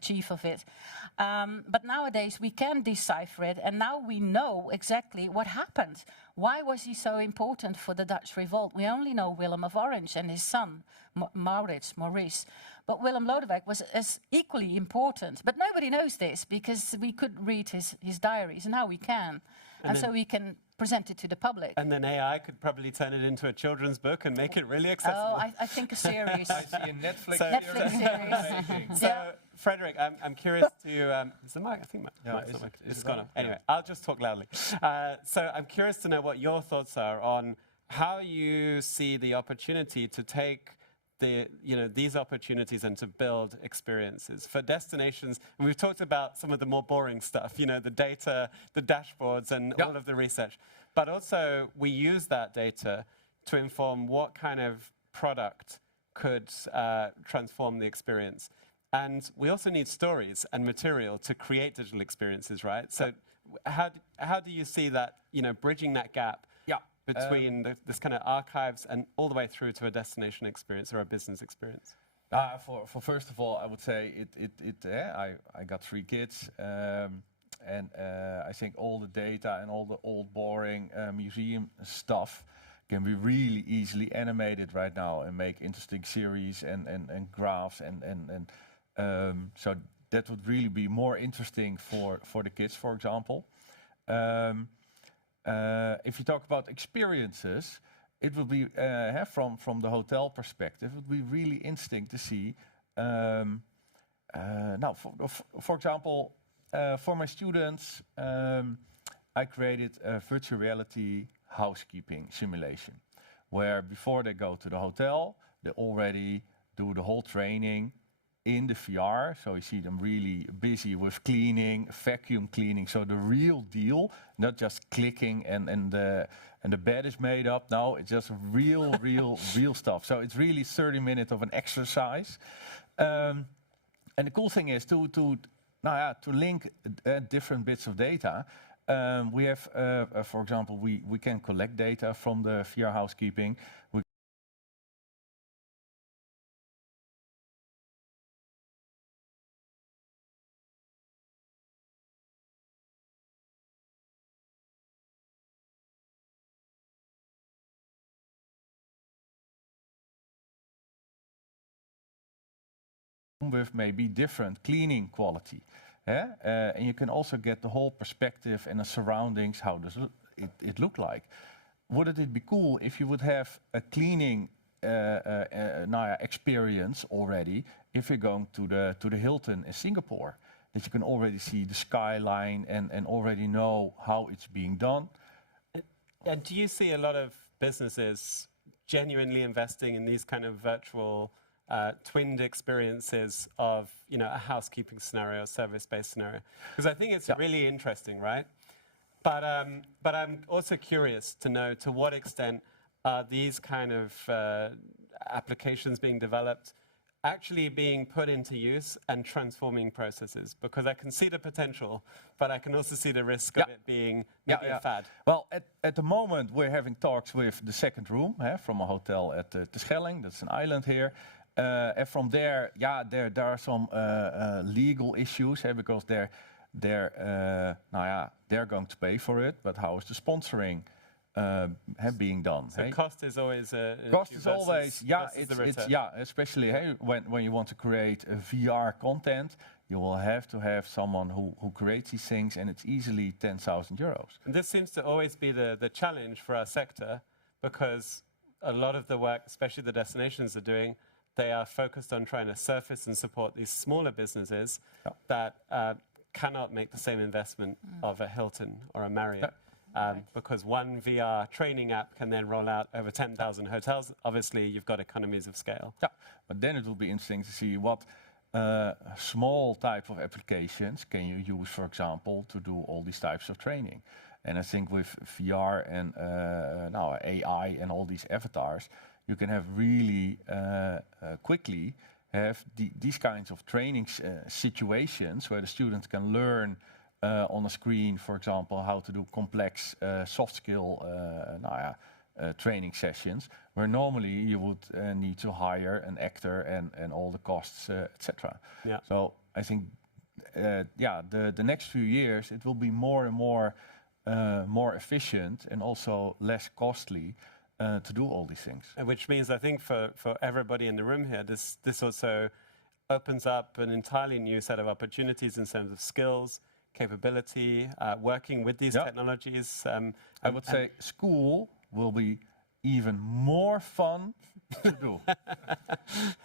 chief of it. But nowadays we can decipher it, and now we know exactly what happened. Why was he so important for the Dutch revolt? We only know Willem of Orange and his son, Maurice. But Willem Lodewijk was as equally important. But nobody knows this because we could read his diaries, and now we can. And so we can present it to the public. And then AI could probably turn it into a children's book and make it really accessible. Oh, I think a series. I see a Netflix series. So, Frederik, I'm curious to... is the mic? I think it's gone off. Anyway, I'll just talk loudly. So I'm curious to know what your thoughts are on how you see the opportunity to take these opportunities and to build experiences for destinations. And we've talked about some of the more boring stuff, the data, the dashboards, and all of the research. But also, we use that data to inform what kind of product could transform the experience. And we also need stories and material to create digital experiences, right? So how do you see that, bridging that gap between this kind of archives and all the way through to a destination experience or a business experience? For first of all, I would say I got 3 kids, and I think all the data and all the old boring museum stuff can be really easily animated right now and make interesting series and graphs and so that would really be more interesting for the kids, for example. If you talk about experiences, it would be from the hotel perspective. It would be really interesting to see. Now, for example, for my students, I created a virtual reality housekeeping simulation, where before they go to the hotel, they already do the whole training in the VR, so you see them really busy with cleaning, vacuum cleaning, so the real deal, not just clicking and the bed is made up. No, it's just real stuff. So it's really 30 minutes of an exercise. And the cool thing is to link different bits of data. We have, for example, we can collect data from the VR housekeeping. with maybe different cleaning quality. And you can also get the whole perspective and the surroundings, how does it look like. Wouldn't it be cool if you would have a cleaning experience already if you're going to the Hilton in Singapore? That you can already see the skyline and already know how it's being done. And do you see a lot of businesses genuinely investing in these kind of virtual twinned experiences of, a housekeeping scenario, service-based scenario? Because I think it's really interesting, right? But I'm also curious to know to what extent are these kind of applications being developed actually being put into use and transforming processes? Because I can see the potential, but I can also see the risk of it being maybe a fad. Well, at the moment, we're having talks with the second room from a hotel at Terschelling. That's an island here. And from there, there are some legal issues because they're going to pay for it. But how is the sponsoring being done? So cost is always a cost is always especially when you want to create a VR content, you will have to have someone who creates these things, and it's easily 10,000 euros. And this seems to always be the challenge for our sector, because a lot of the work, especially the destinations are doing, they are focused on trying to surface and support these smaller businesses that cannot make the same investment of a Hilton or a Marriott. Because one VR training app can then roll out over 10,000 hotels. Obviously, you've got economies of scale. Yeah, but then it will be interesting to see what small type of applications can you use, for example, to do all these types of training. And I think with VR and now AI and all these avatars, you can have really quickly have these kinds of training situations where the students can learn on a screen, for example, how to do complex soft skill training sessions, where normally you would need to hire an actor and all the costs, etc. Yeah. So I think, the next few years it will be more and more efficient and also less costly to do all these things. Which means, I think, for everybody in the room here, this also opens up an entirely new set of opportunities in terms of skills, capability, working with these technologies. I would say school will be even more fun to do.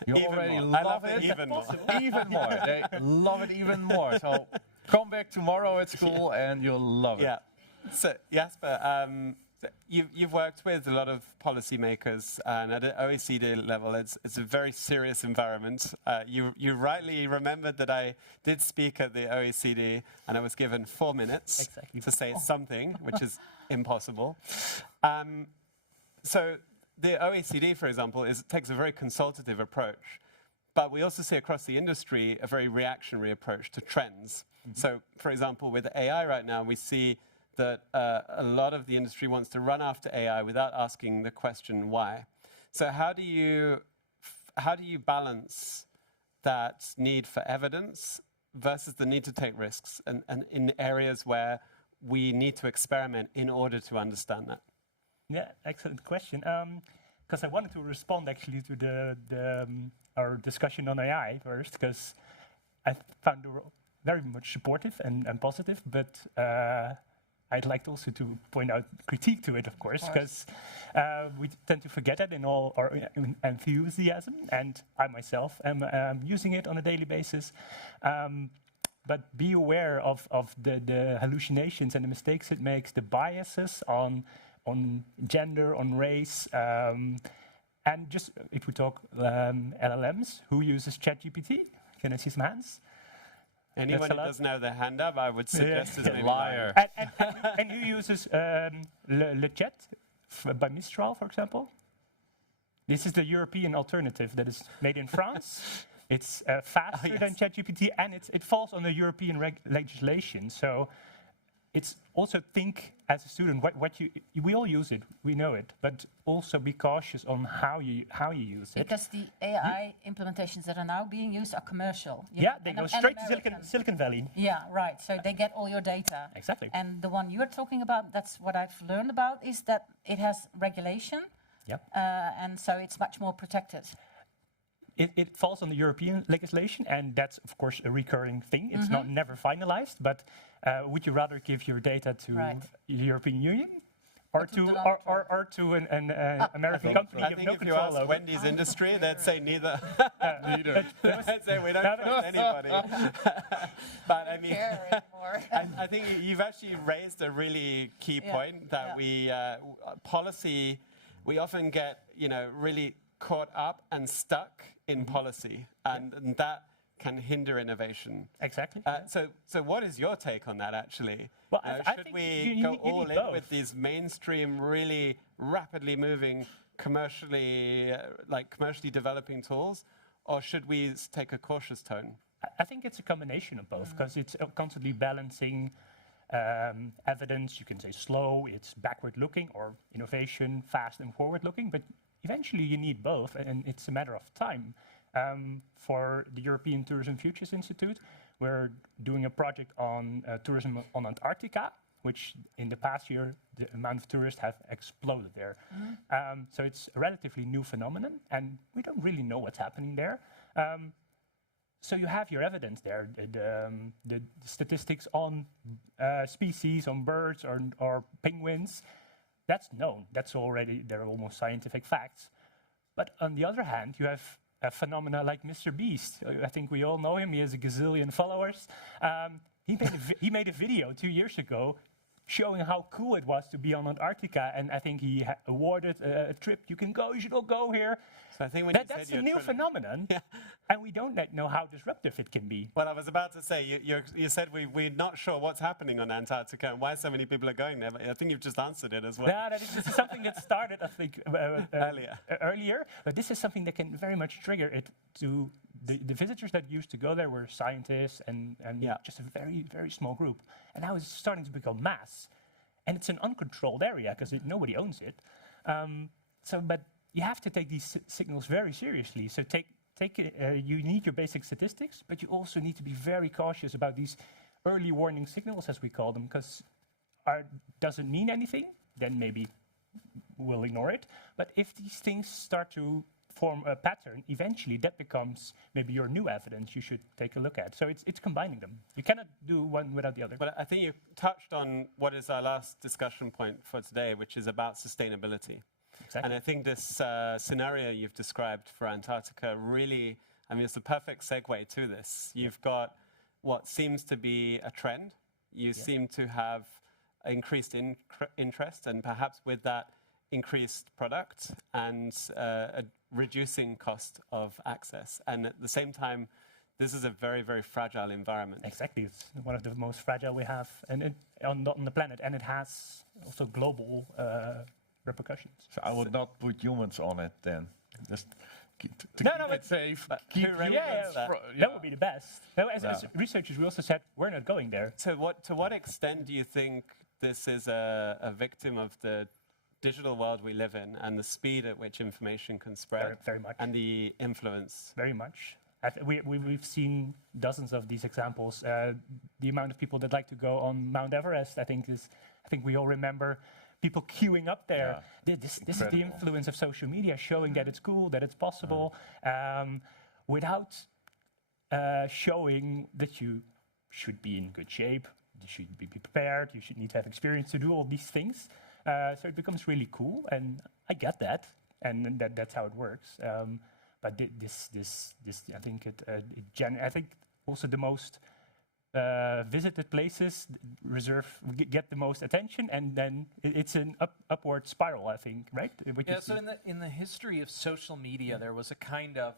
You even already more. love it. Even more. Even more. They love it even more. So come back tomorrow at school and you'll love it. Yeah. So Jasper, you've worked with a lot of policymakers, and at an OECD level, it's a very serious environment. You rightly remembered that I did speak at the OECD, and I was given 4 minutes to say something, which is impossible. So the OECD, for example, takes a very consultative approach, but we also see across the industry a very reactionary approach to trends. So, for example, with AI right now, we see that a lot of the industry wants to run after AI without asking the question why. So how do you balance that need for evidence versus the need to take risks, and in areas where we need to experiment in order to understand that? Yeah, excellent question. Because I wanted to respond actually to our discussion on AI first, because I found it very much supportive and positive, but I'd like also to point out critique to it, of course, because we tend to forget that in all our enthusiasm, and I myself am using it on a daily basis. But be aware of the hallucinations and the mistakes it makes, the biases on gender, on race, and just if we talk LLMs, who uses ChatGPT? Can I see some hands? Anyone who doesn't have their hand up, I would suggest is maybe liar. And who uses Le Chat by Mistral, for example? This is the European alternative that is made in France. It's faster than ChatGPT, and it falls under European legislation. So it's also think as a student we all use it, we know it, but also be cautious on how you use it. Because the AI implementations that are now being used are commercial. They go straight to Silicon Valley. Yeah, right. So they get all your data. Exactly. And the one you're talking about, that's what I've learned about, is that it has regulation. Yep. And so it's much more protected. it falls on the European legislation, and that's of course a recurring thing. It's not never finalized, but would you rather give your data to the European Union or to an American company? I think if you ask Wendy's industry, they'd say neither. Neither. They'd say we don't trust anybody. But I mean, I think you've actually raised a really key point that we policy. We often get really caught up and stuck in policy, and that can hinder innovation. Exactly. So what is your take on that, actually? Well, should we go all in with these mainstream, really rapidly moving, commercially developing tools, or should we take a cautious tone? I think it's a combination of both, because it's constantly balancing evidence. You can say slow, it's backward-looking, or innovation, fast and forward-looking, but eventually you need both, and it's a matter of time. For the European Tourism Futures Institute, we're doing a project on tourism on Antarctica, which in the past year, the amount of tourists have exploded there. So it's a relatively new phenomenon, and we don't really know what's happening there. So you have your evidence there, the statistics on species, on birds or penguins. That's known. That's already, they're almost scientific facts. But on the other hand, you have a phenomena like Mr. Beast. I think we all know him. He has a gazillion followers. He made a video 2 years ago showing how cool it was to be on Antarctica, and I think he awarded a trip. You should all go here. So I think that's a new phenomenon, and we don't know how disruptive it can be. Well, I was about to say, you said we're not sure what's happening on Antarctica and why so many people are going there, but I think you've just answered it as well. Yeah, this is something that started, I think, earlier, but this is something that can very much trigger it to the visitors that used to go there were scientists and just a very, very small group. And now it's starting to become mass. And it's an uncontrolled area because nobody owns it. But you have to take these signals very seriously. So you need your basic statistics, but you also need to be very cautious about these early warning signals, as we call them, because doesn't mean anything, then maybe we'll ignore it. But if these things start to form a pattern, eventually that becomes maybe your new evidence you should take a look at. So it's combining them. You cannot do one without the other. But I think you touched on what is our last discussion point for today, which is about sustainability. Exactly. And I think this scenario you've described for Antarctica really, it's a perfect segue to this. You've got what seems to be a trend. You seem to have increased interest, and perhaps with that increased product and a reducing cost of access. And at the same time, this is a very, very fragile environment. Exactly. It's one of the most fragile we have on the planet, and it has also global repercussions. So I would not put humans on it then. Just keep it safe. Keep that would be the best. Now, as researchers, we also said we're not going there. So to what extent do you think this is a victim of the digital world we live in and the speed at which information can spread? Very much. And the influence? Very much. We've seen dozens of these examples. The amount of people that like to go on Mount Everest, I think we all remember people queuing up there. This is the influence of social media, showing that it's cool, that it's possible, without showing that you should be in good shape, you should be prepared, you should need to have experience to do all these things. So it becomes really cool, and I get that, and that's how it works. But I think I think also the most visited places get the most attention, and then it's an upward spiral, I think, right? So in the history of social media, there was a kind of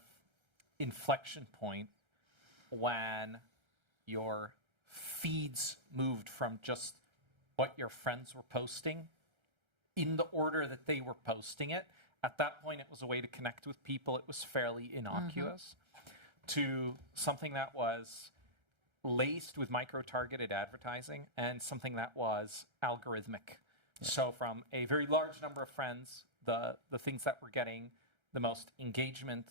inflection point when your feeds moved from just what your friends were posting in the order that they were posting it. At that point, it was a way to connect with people. It was fairly innocuous, to something that was laced with micro-targeted advertising and something that was algorithmic. So from a very large number of friends, the things that were getting the most engagement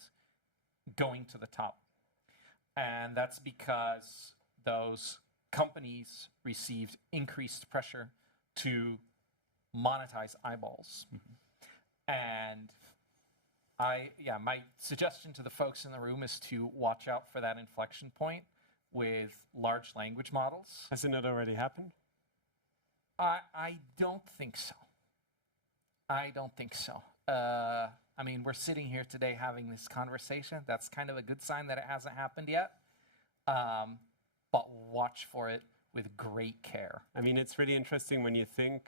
going to the top. And that's because those companies received increased pressure to monetize eyeballs. And My suggestion to the folks in the room is to watch out for that inflection point with large language models. Has it not already happened? I don't think so. I don't think so. I mean, we're sitting here today having this conversation. That's kind of a good sign that it hasn't happened yet. But watch for it with great care. I mean, it's really interesting when you think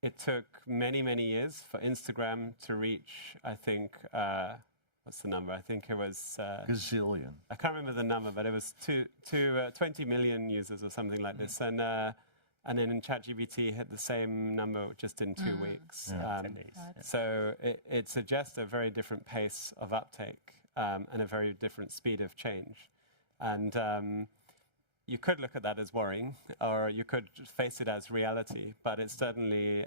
it took many, many years for Instagram to reach, I think, what's the number? I think it was... Gazillion. I can't remember the number, but it was 20 million users or something like this. And then in ChatGPT hit the same number just in 2 weeks. 10 days. So it suggests a very different pace of uptake and a very different speed of change. And you could look at that as worrying, or you could just face it as reality, but it's certainly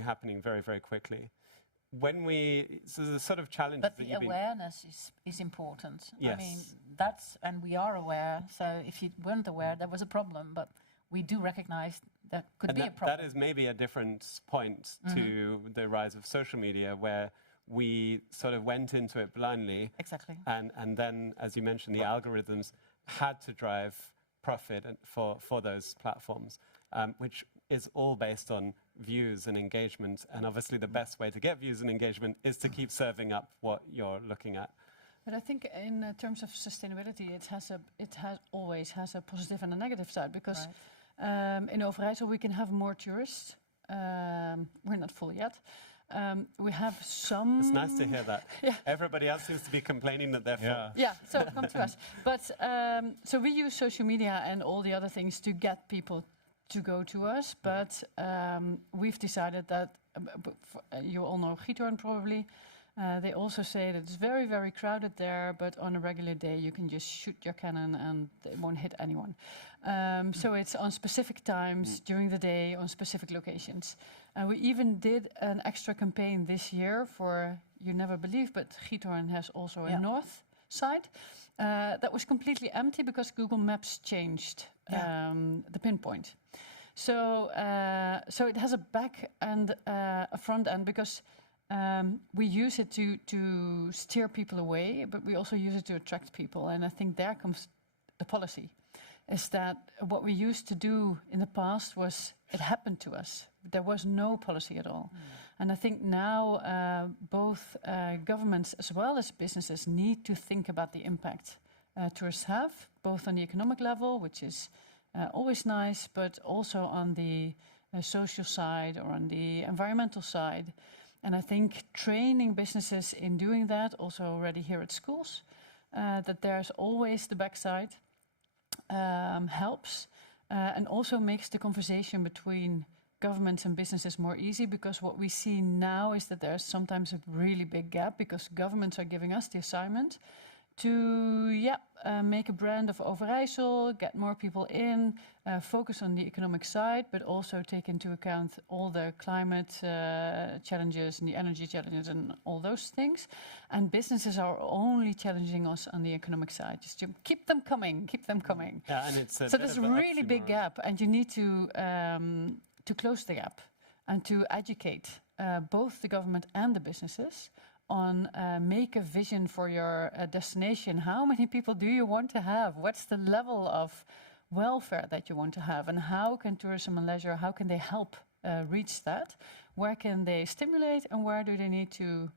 happening very, very quickly. So the sort of challenges But that the you've been... awareness is important. Yes. I mean, and we are aware. So if you weren't aware, there was a problem, but we do recognize that could be a problem. That is maybe a different point to the rise of social media, where we sort of went into it blindly. Exactly. And then, as you mentioned, the algorithms had to drive profit for those platforms, which is all based on views and engagement. And obviously the best way to get views and engagement is to keep serving up what you're looking at. But I think in terms of sustainability, it always has a positive and a negative side, because in Overijssel we can have more tourists. We're not full yet. We have some... It's nice to hear that. Everybody else seems to be complaining that they're full. Yeah, so come to us. But so we use social media and all the other things to get people to go to us. But we've decided that, you all know Giethoorn probably, they also say that it's very, very crowded there, but on a regular day you can just shoot your cannon and it won't hit anyone. So it's on specific times during the day, on specific locations. We even did an extra campaign this year for, you never believe, but Giethoorn has also a north side. That was completely empty because Google Maps changed the pinpoint. So it has a back and a front end, because we use it to steer people away, but we also use it to attract people. And I think there comes the policy, is that what we used to do in the past was, it happened to us. There was no policy at all. And I think now both governments as well as businesses need to think about the impact tourists have, both on the economic level, which is always nice, but also on the social side or on the environmental side. And I think training businesses in doing that, also already here at schools, that there's always the backside, helps, and also makes the conversation between governments and businesses more easy, because what we see now is that there's sometimes a really big gap, because governments are giving us the assignment to make a brand of Overijssel, get more people in, focus on the economic side, but also take into account all the climate challenges and the energy challenges and all those things. And businesses are only challenging us on the economic side, just to keep them coming, keep them coming. Yeah, and it's so there's a really big gap, and you need to close the gap and to educate both the government and the businesses on make a vision for your destination. How many people do you want to have? What's the level of welfare that you want to have? And how can tourism and leisure, how can they help reach that? Where can they stimulate, and where do they need to,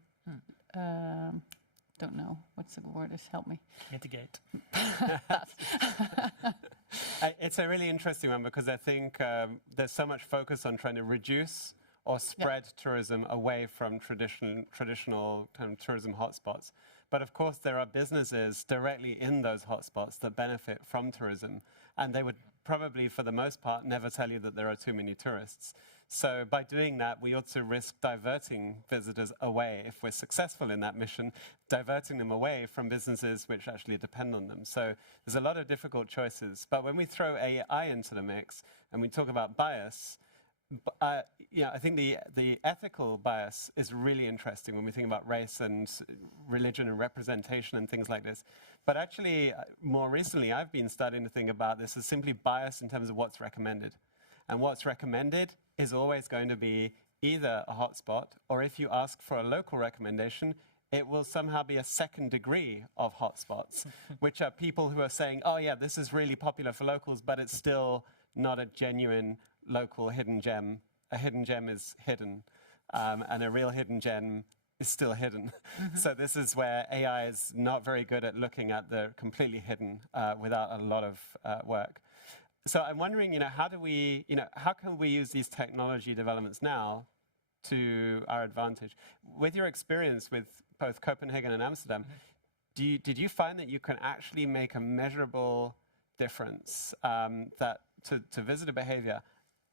don't know, what's the word is, help me. Mitigate. It's a really interesting one, because I think there's so much focus on trying to reduce or spread tourism away from traditional kind of tourism hotspots. But of course, there are businesses directly in those hotspots that benefit from tourism, and they would probably, for the most part, never tell you that there are too many tourists. So by doing that, we ought to risk diverting visitors away, if we're successful in that mission, diverting them away from businesses which actually depend on them. So there's a lot of difficult choices. But when we throw AI into the mix and we talk about bias, I think the ethical bias is really interesting when we think about race and religion and representation and things like this. But actually, more recently, I've been starting to think about this as simply bias in terms of what's recommended. And what's recommended is always going to be either a hotspot, or if you ask for a local recommendation, it will somehow be a second degree of hotspots, which are people who are saying, oh yeah, this is really popular for locals, but it's still not a genuine local hidden gem. A hidden gem is hidden, and a real hidden gem is still hidden. So this is where AI is not very good at looking at the completely hidden without a lot of work. So I'm wondering, how do we, how can we use these technology developments now to our advantage? With your experience with both Copenhagen and Amsterdam, did you find that you can actually make a measurable difference to visitor behavior,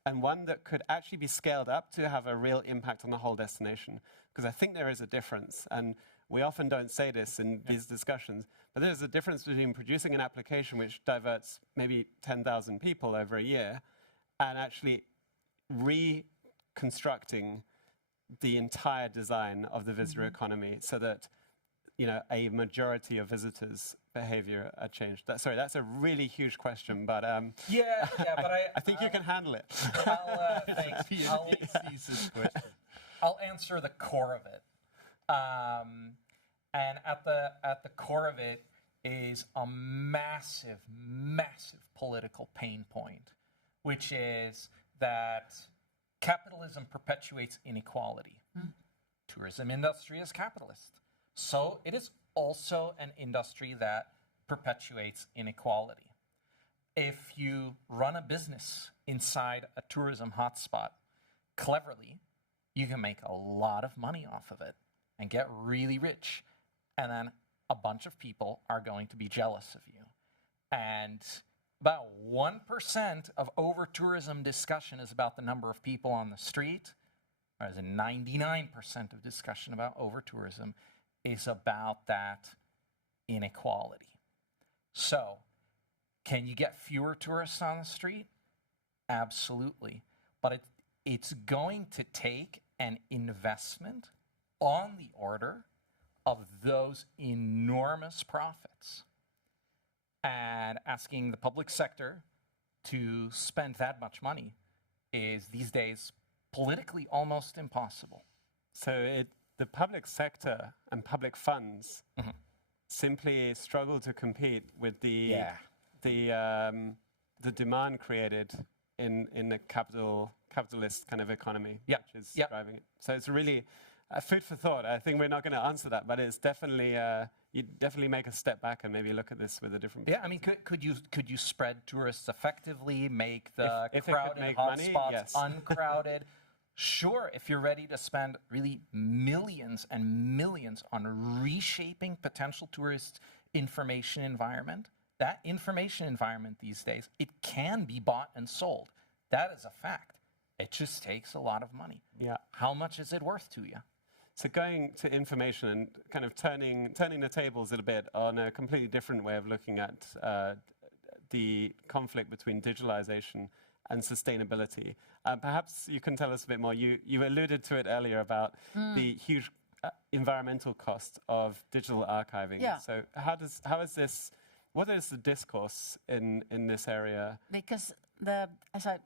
and one that could actually be scaled up to have a real impact on the whole destination? Because I think there is a difference, and we often don't say this in these discussions, but there's a difference between producing an application which diverts maybe 10,000 people over a year and actually reconstructing the entire design of the visitor economy so that a majority of visitors' behavior are changed. Sorry, that's a really huge question, but yeah, but I think you can handle it. Thanks. I'll answer the core of it, and at the core of it is a massive, massive political pain point, which is that capitalism perpetuates inequality. Tourism industry is capitalist. So it is also an industry that perpetuates inequality. If you run a business inside a tourism hotspot cleverly, you can make a lot of money off of it and get really rich. And then a bunch of people are going to be jealous of you. And about 1% of over-tourism discussion is about the number of people on the street, whereas 99% of discussion about over-tourism is about that inequality. So, can you get fewer tourists on the street? Absolutely. But it's going to take an investment on the order of those enormous profits. And asking the public sector to spend that much money is these days politically almost impossible. So the public sector and public funds simply struggle to compete with the demand created in the capitalist kind of economy, which is driving it. So it's really food for thought. I think we're not going to answer that, but it's definitely you definitely make a step back and maybe look at this with a different perspective. Yeah, I mean, could you spread tourists effectively, make the if crowded hotspots uncrowded? Sure, if you're ready to spend really millions and millions on reshaping potential tourist information environment, that information environment these days, it can be bought and sold. That is a fact. It just takes a lot of money. Yeah. How much is it worth to you? So going to information and kind of turning the tables a little bit on a completely different way of looking at the conflict between digitalization and sustainability. Perhaps you can tell us a bit more. You alluded to it earlier about the huge environmental cost of digital archiving. Yeah. So what is the discourse in this area? Because as I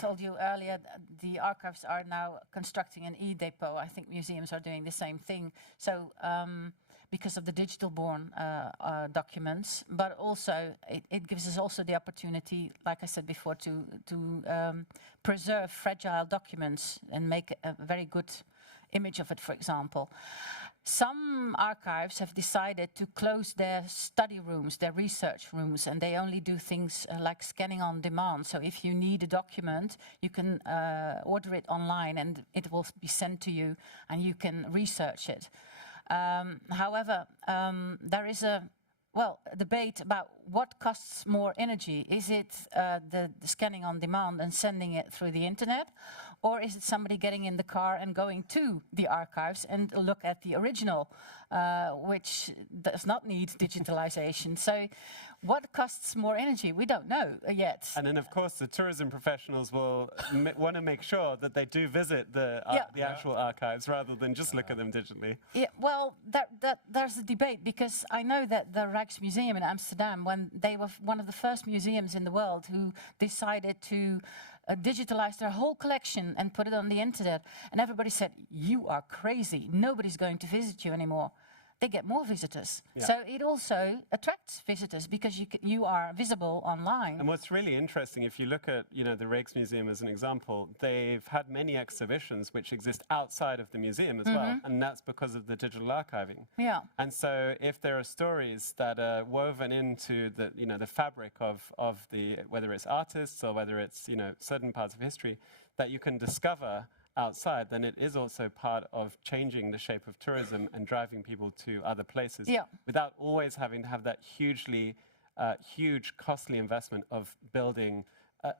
told you earlier, the archives are now constructing an e-depot. I think museums are doing the same thing. So because of the digital-born documents, but also it gives us also the opportunity, like I said before, to preserve fragile documents and make a very good image of it, for example. Some archives have decided to close their study rooms, their research rooms, and they only do things like scanning on demand. So if you need a document, you can order it online and it will be sent to you and you can research it. However, there is a debate about what costs more energy. Is it the scanning on demand and sending it through the internet? Or is it somebody getting in the car and going to the archives and look at the original, which does not need digitalization? So what costs more energy? We don't know yet. And then, of course, the tourism professionals will want to make sure that they do visit the actual archives rather than just look at them digitally. Yeah, well, there's a debate, because I know that the Rijksmuseum in Amsterdam, when they were one of the first museums in the world who decided to digitalize their whole collection and put it on the internet. And everybody said, you are crazy. Nobody's going to visit you anymore. They get more visitors. Yeah. So it also attracts visitors because you are visible online. And what's really interesting, if you look at, the Rijksmuseum as an example, they've had many exhibitions which exist outside of the museum as well, and that's because of the digital archiving. Yeah. And so if there are stories that are woven into the fabric of the, whether it's artists or whether it's, certain parts of history that you can discover outside, then it is also part of changing the shape of tourism and driving people to other places without always having to have that huge, costly investment of building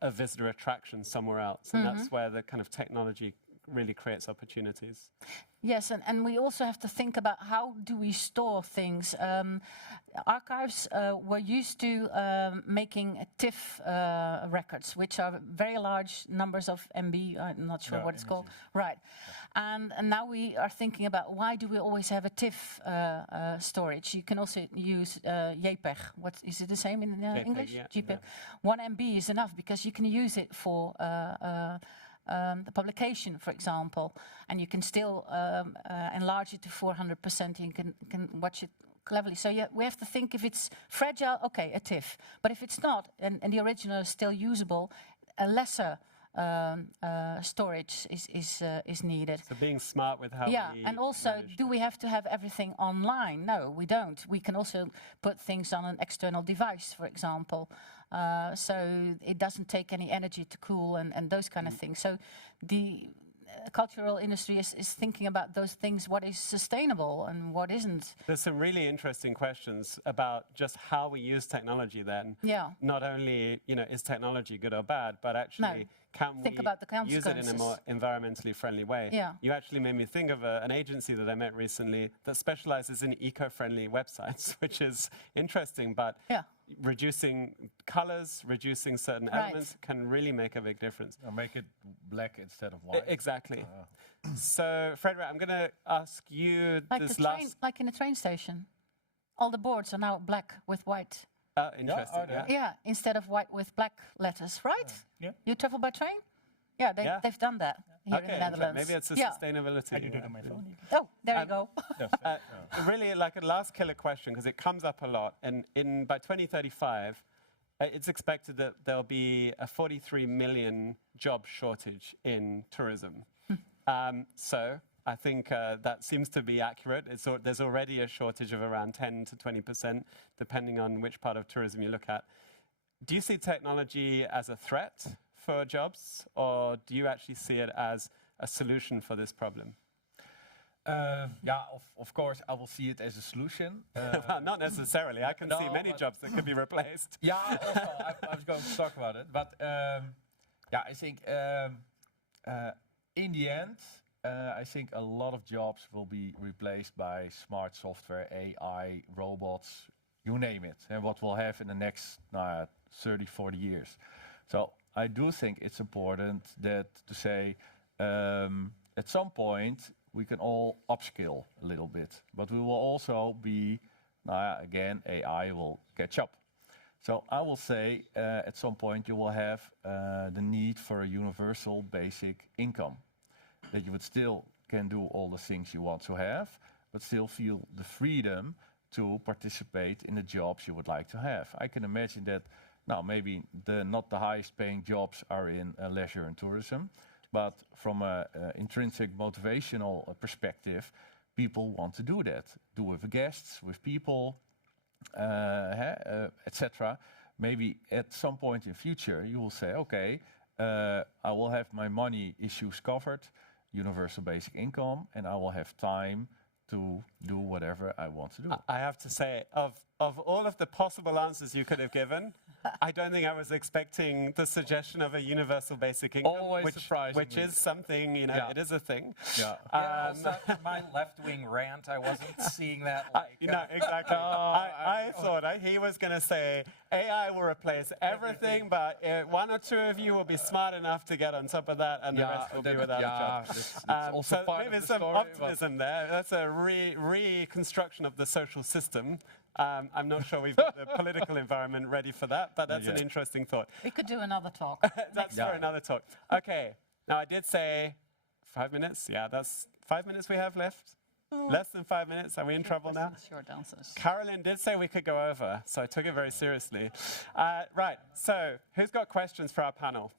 a visitor attraction somewhere else. And that's where the kind of technology really creates opportunities. Yes, and we also have to think about how do we store things. Archives were used to making TIFF records, which are very large numbers of MB, I'm not sure what it's called. Right. And now we are thinking about why do we always have a TIFF storage? You can also use JPEG. What is it the same in English? Yeah, JPEG. 1 MB is enough because you can use it for the publication, for example, and you can still enlarge it to 400%. You can watch it cleverly. So we have to think if it's fragile, okay, a TIFF. But if it's not, and the original is still usable, a lesser storage is needed. So being smart with how we and also, do we have to have everything online? No, we don't. We can also put things on an external device, for example. So it doesn't take any energy to cool and those kind of things. So the cultural industry is thinking about those things, what is sustainable and what isn't. There's some really interesting questions about just how we use technology then. Yeah. Not only, is technology good or bad, but actually can Think we about the use it in a more environmentally friendly way? Yeah. You actually made me think of an agency that I met recently that specializes in eco-friendly websites, which is interesting, but reducing colors, reducing certain elements can really make a big difference. Or make it black instead of white. Exactly. So, Frederik, I'm going to ask you like in a train station. All the boards are now black with white. Interesting. Yeah, instead of white with black letters, right? Yeah. You travel by train? Yeah, they've done that here in the Netherlands. Maybe it's a sustainability. I do it on my phone. Oh, there you go. Really, like a last killer question, because it comes up a lot. And by 2035, it's expected that there'll be a 43 million job shortage in tourism. So I think that seems to be accurate. There's already a shortage of around 10 to 20%, depending on which part of tourism you look at. Do you see technology as a threat for jobs, or do you actually see it as a solution for this problem? Of course, I will see it as a solution. Well, not necessarily. I can see many jobs that could be replaced. Yeah, also, I was going to talk about it. But I think in the end, I think a lot of jobs will be replaced by smart software, AI, robots, you name it, and what we'll have in the next 30, 40 years. So I do think it's important to say at some point we can all upskill a little bit, but we will also be, again, AI will catch up. So I will say at some point you will have the need for a universal basic income, that you would still can do all the things you want to have, but still feel the freedom to participate in the jobs you would like to have. I can imagine that now maybe not the highest paying jobs are in leisure and tourism, but from an intrinsic motivational perspective, people want to do that. Do with guests, with people, etc. Maybe at some point in future you will say, okay, I will have my money issues covered, universal basic income, and I will have time to do whatever I want to do. I have to say, of all of the possible answers you could have given, I don't think I was expecting the suggestion of a universal basic income, Always surprising which is something, it is a thing. Also, my left-wing rant, I wasn't seeing that. Exactly. I thought he was going to say AI will replace everything, but one or two of you will be smart enough to get on top of that, and the rest will be without a job. That's also part maybe of the some story, optimism there. That's a reconstruction of the social system. I'm not sure we've got the political environment ready for that, but that's an interesting thought. We could do another talk. That's for another talk. Okay, now I did say 5 minutes. Yeah, that's 5 minutes we have left. Less than 5 minutes. Are we in trouble now? Short answers. Carolyn did say we could go over, so I took it very seriously. Right, so who's got questions for our panel?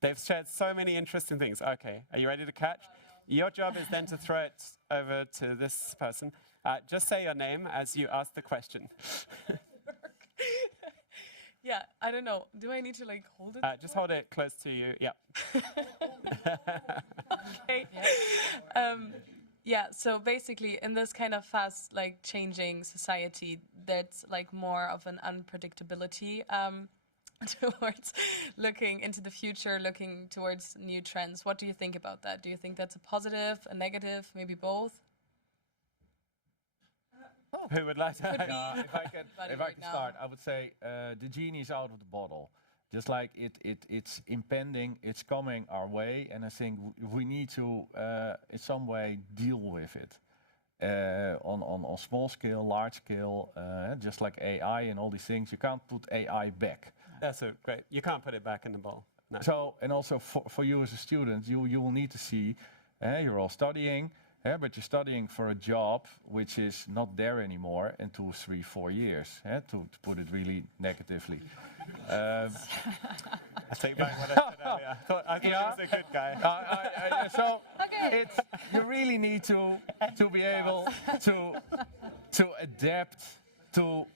They've shared so many interesting things. Okay, are you ready to catch? Your job is then to throw it over to this person. Just say your name as you ask the question. Yeah, I don't know. Do I need to like hold it? Just hold it close to you. Yeah. Okay. Yeah, so basically in this kind of fast like changing society, that's like more of an unpredictability towards looking into the future, looking towards new trends. What do you think about that? Do you think that's a positive, a negative, maybe both? Who would like to? If I can start, I would say the genie is out of the bottle. Just like it's impending, it's coming our way, and I think we need to, in some way, deal with it on small scale, large scale, just like AI and all these things. You can't put AI back. That's great. You can't put it back in the bowl. No. So, and also for you as a student, you will need to see, you're all studying, but you're studying for a job which is not there anymore in 2, 3, 4 years, to put it really negatively. I take back what I said earlier. I thought he was a good guy. So you really need to be able to adapt to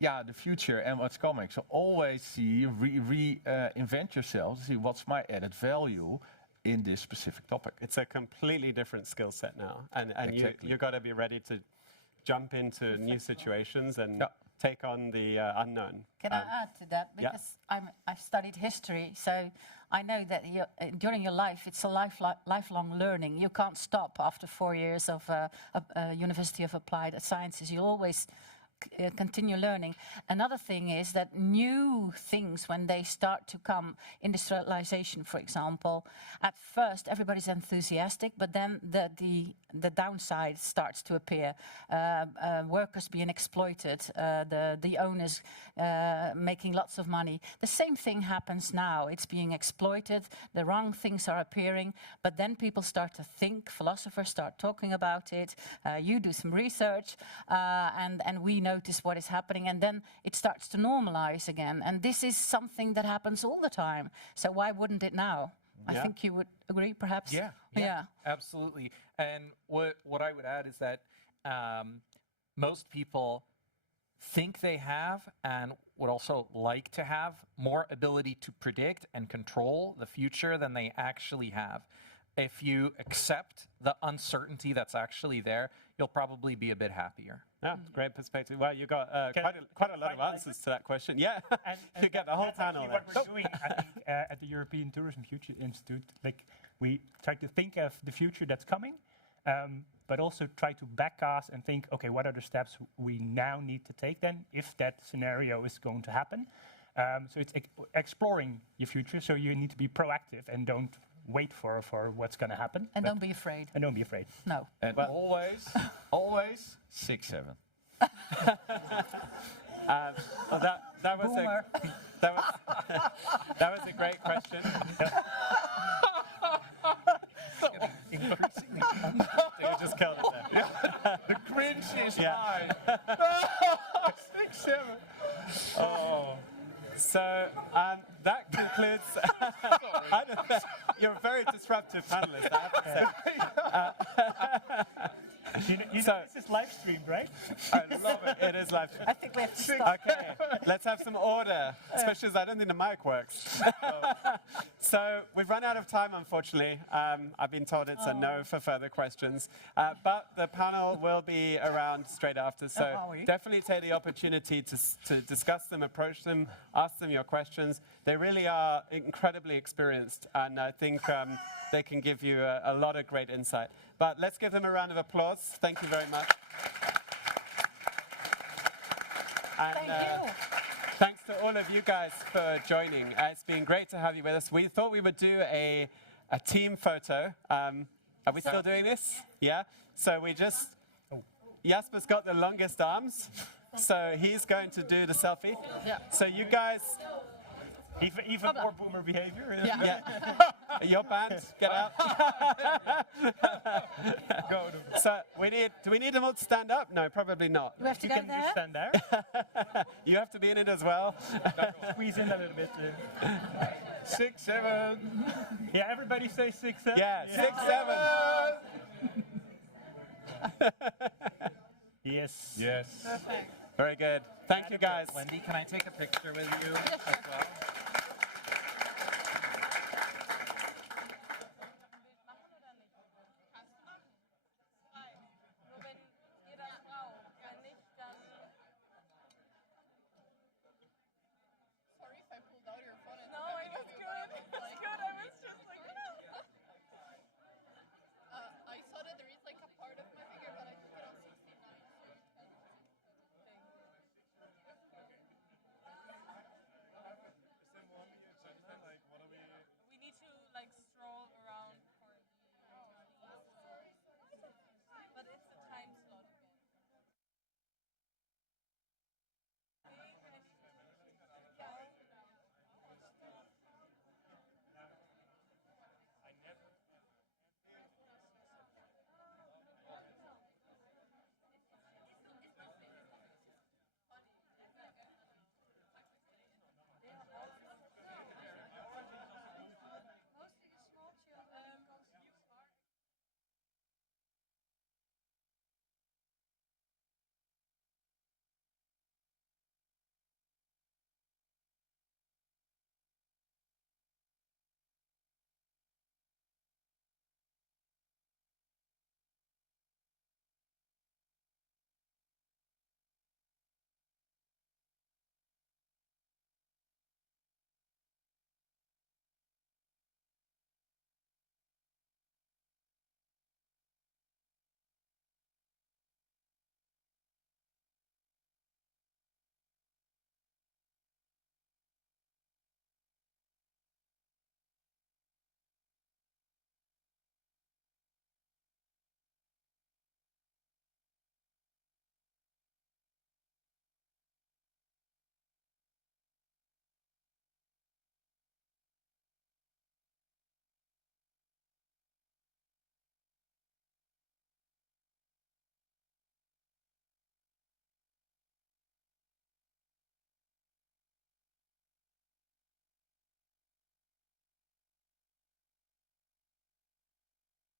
the future and what's coming. So always see, reinvent yourself, see what's my added value in this specific topic. It's a completely different skill set now, and Exactly. you've got to be ready to jump into new situations and take on the unknown. Can I add to that? Because I've studied history, so I know that during your life, it's a lifelong learning. You can't stop after 4 years of University of Applied Sciences. You always continue learning. Another thing is that new things, when they start to come, industrialization, for example, at first everybody's enthusiastic, but then the downside starts to appear. Workers being exploited, the owners making lots of money. The same thing happens now. It's being exploited, the wrong things are appearing, but then people start to think, philosophers start talking about it, you do some research, and we notice what is happening, and then it starts to normalize again. And this is something that happens all the time. So why wouldn't it now? I think you would agree, perhaps? Yeah, absolutely. And what I would add is that most people think they have and would also like to have more ability to predict and control the future than they actually have. If you accept the uncertainty that's actually there, you'll probably be a bit happier. Yeah, great perspective. Well, you got quite a lot of answers to that question. Yeah, And you get the whole that's panel actually there. what we're doing, I think, at the European Tourism Future Institute. Like, we try to think of the future that's coming, but also try to backcast and think, okay, what are the steps we now need to take then if that scenario is going to happen? So it's exploring your future, so you need to be proactive and don't wait for what's going to happen. And don't be afraid. And don't be afraid. No. And always 6, 7. Well, that was a great question. You just killed it there. The cringe is Yeah. high. 6, 7. Oh. So that concludes. I don't know. You're a very disruptive panelist, I have to say. You So- know this is live streamed, right? I love it. It is live. I think we have to stop. Okay, let's have some order, especially as I don't think the mic works. So we've run out of time, unfortunately. I've been told it's a no for further questions, but the panel will be around straight after, so are we? definitely take the opportunity to discuss them, approach them, ask them your questions. They really are incredibly experienced, and I think they can give you a lot of great insight. But let's give them a round of applause. Thank you very much. And, Thank you. thanks to all of you guys for joining. It's been great to have you with us. We thought we would do a team photo. Are we still doing this? Yeah? So we just... Jasper's got the longest arms, so he's going to do the selfie. Yeah. So you guys, Even more boomer behavior. yeah, your band, get out. Go. So do we need them all to stand up? No, probably not. We have to You go can there. just stand there. You have to be in it as well. Squeeze in a little bit. 6, 7. Yeah, everybody say 6, 7. Yeah, 6, 7. Yes. Yes. Very good. Thank you, guys. Wendy, can I take a picture with you as well?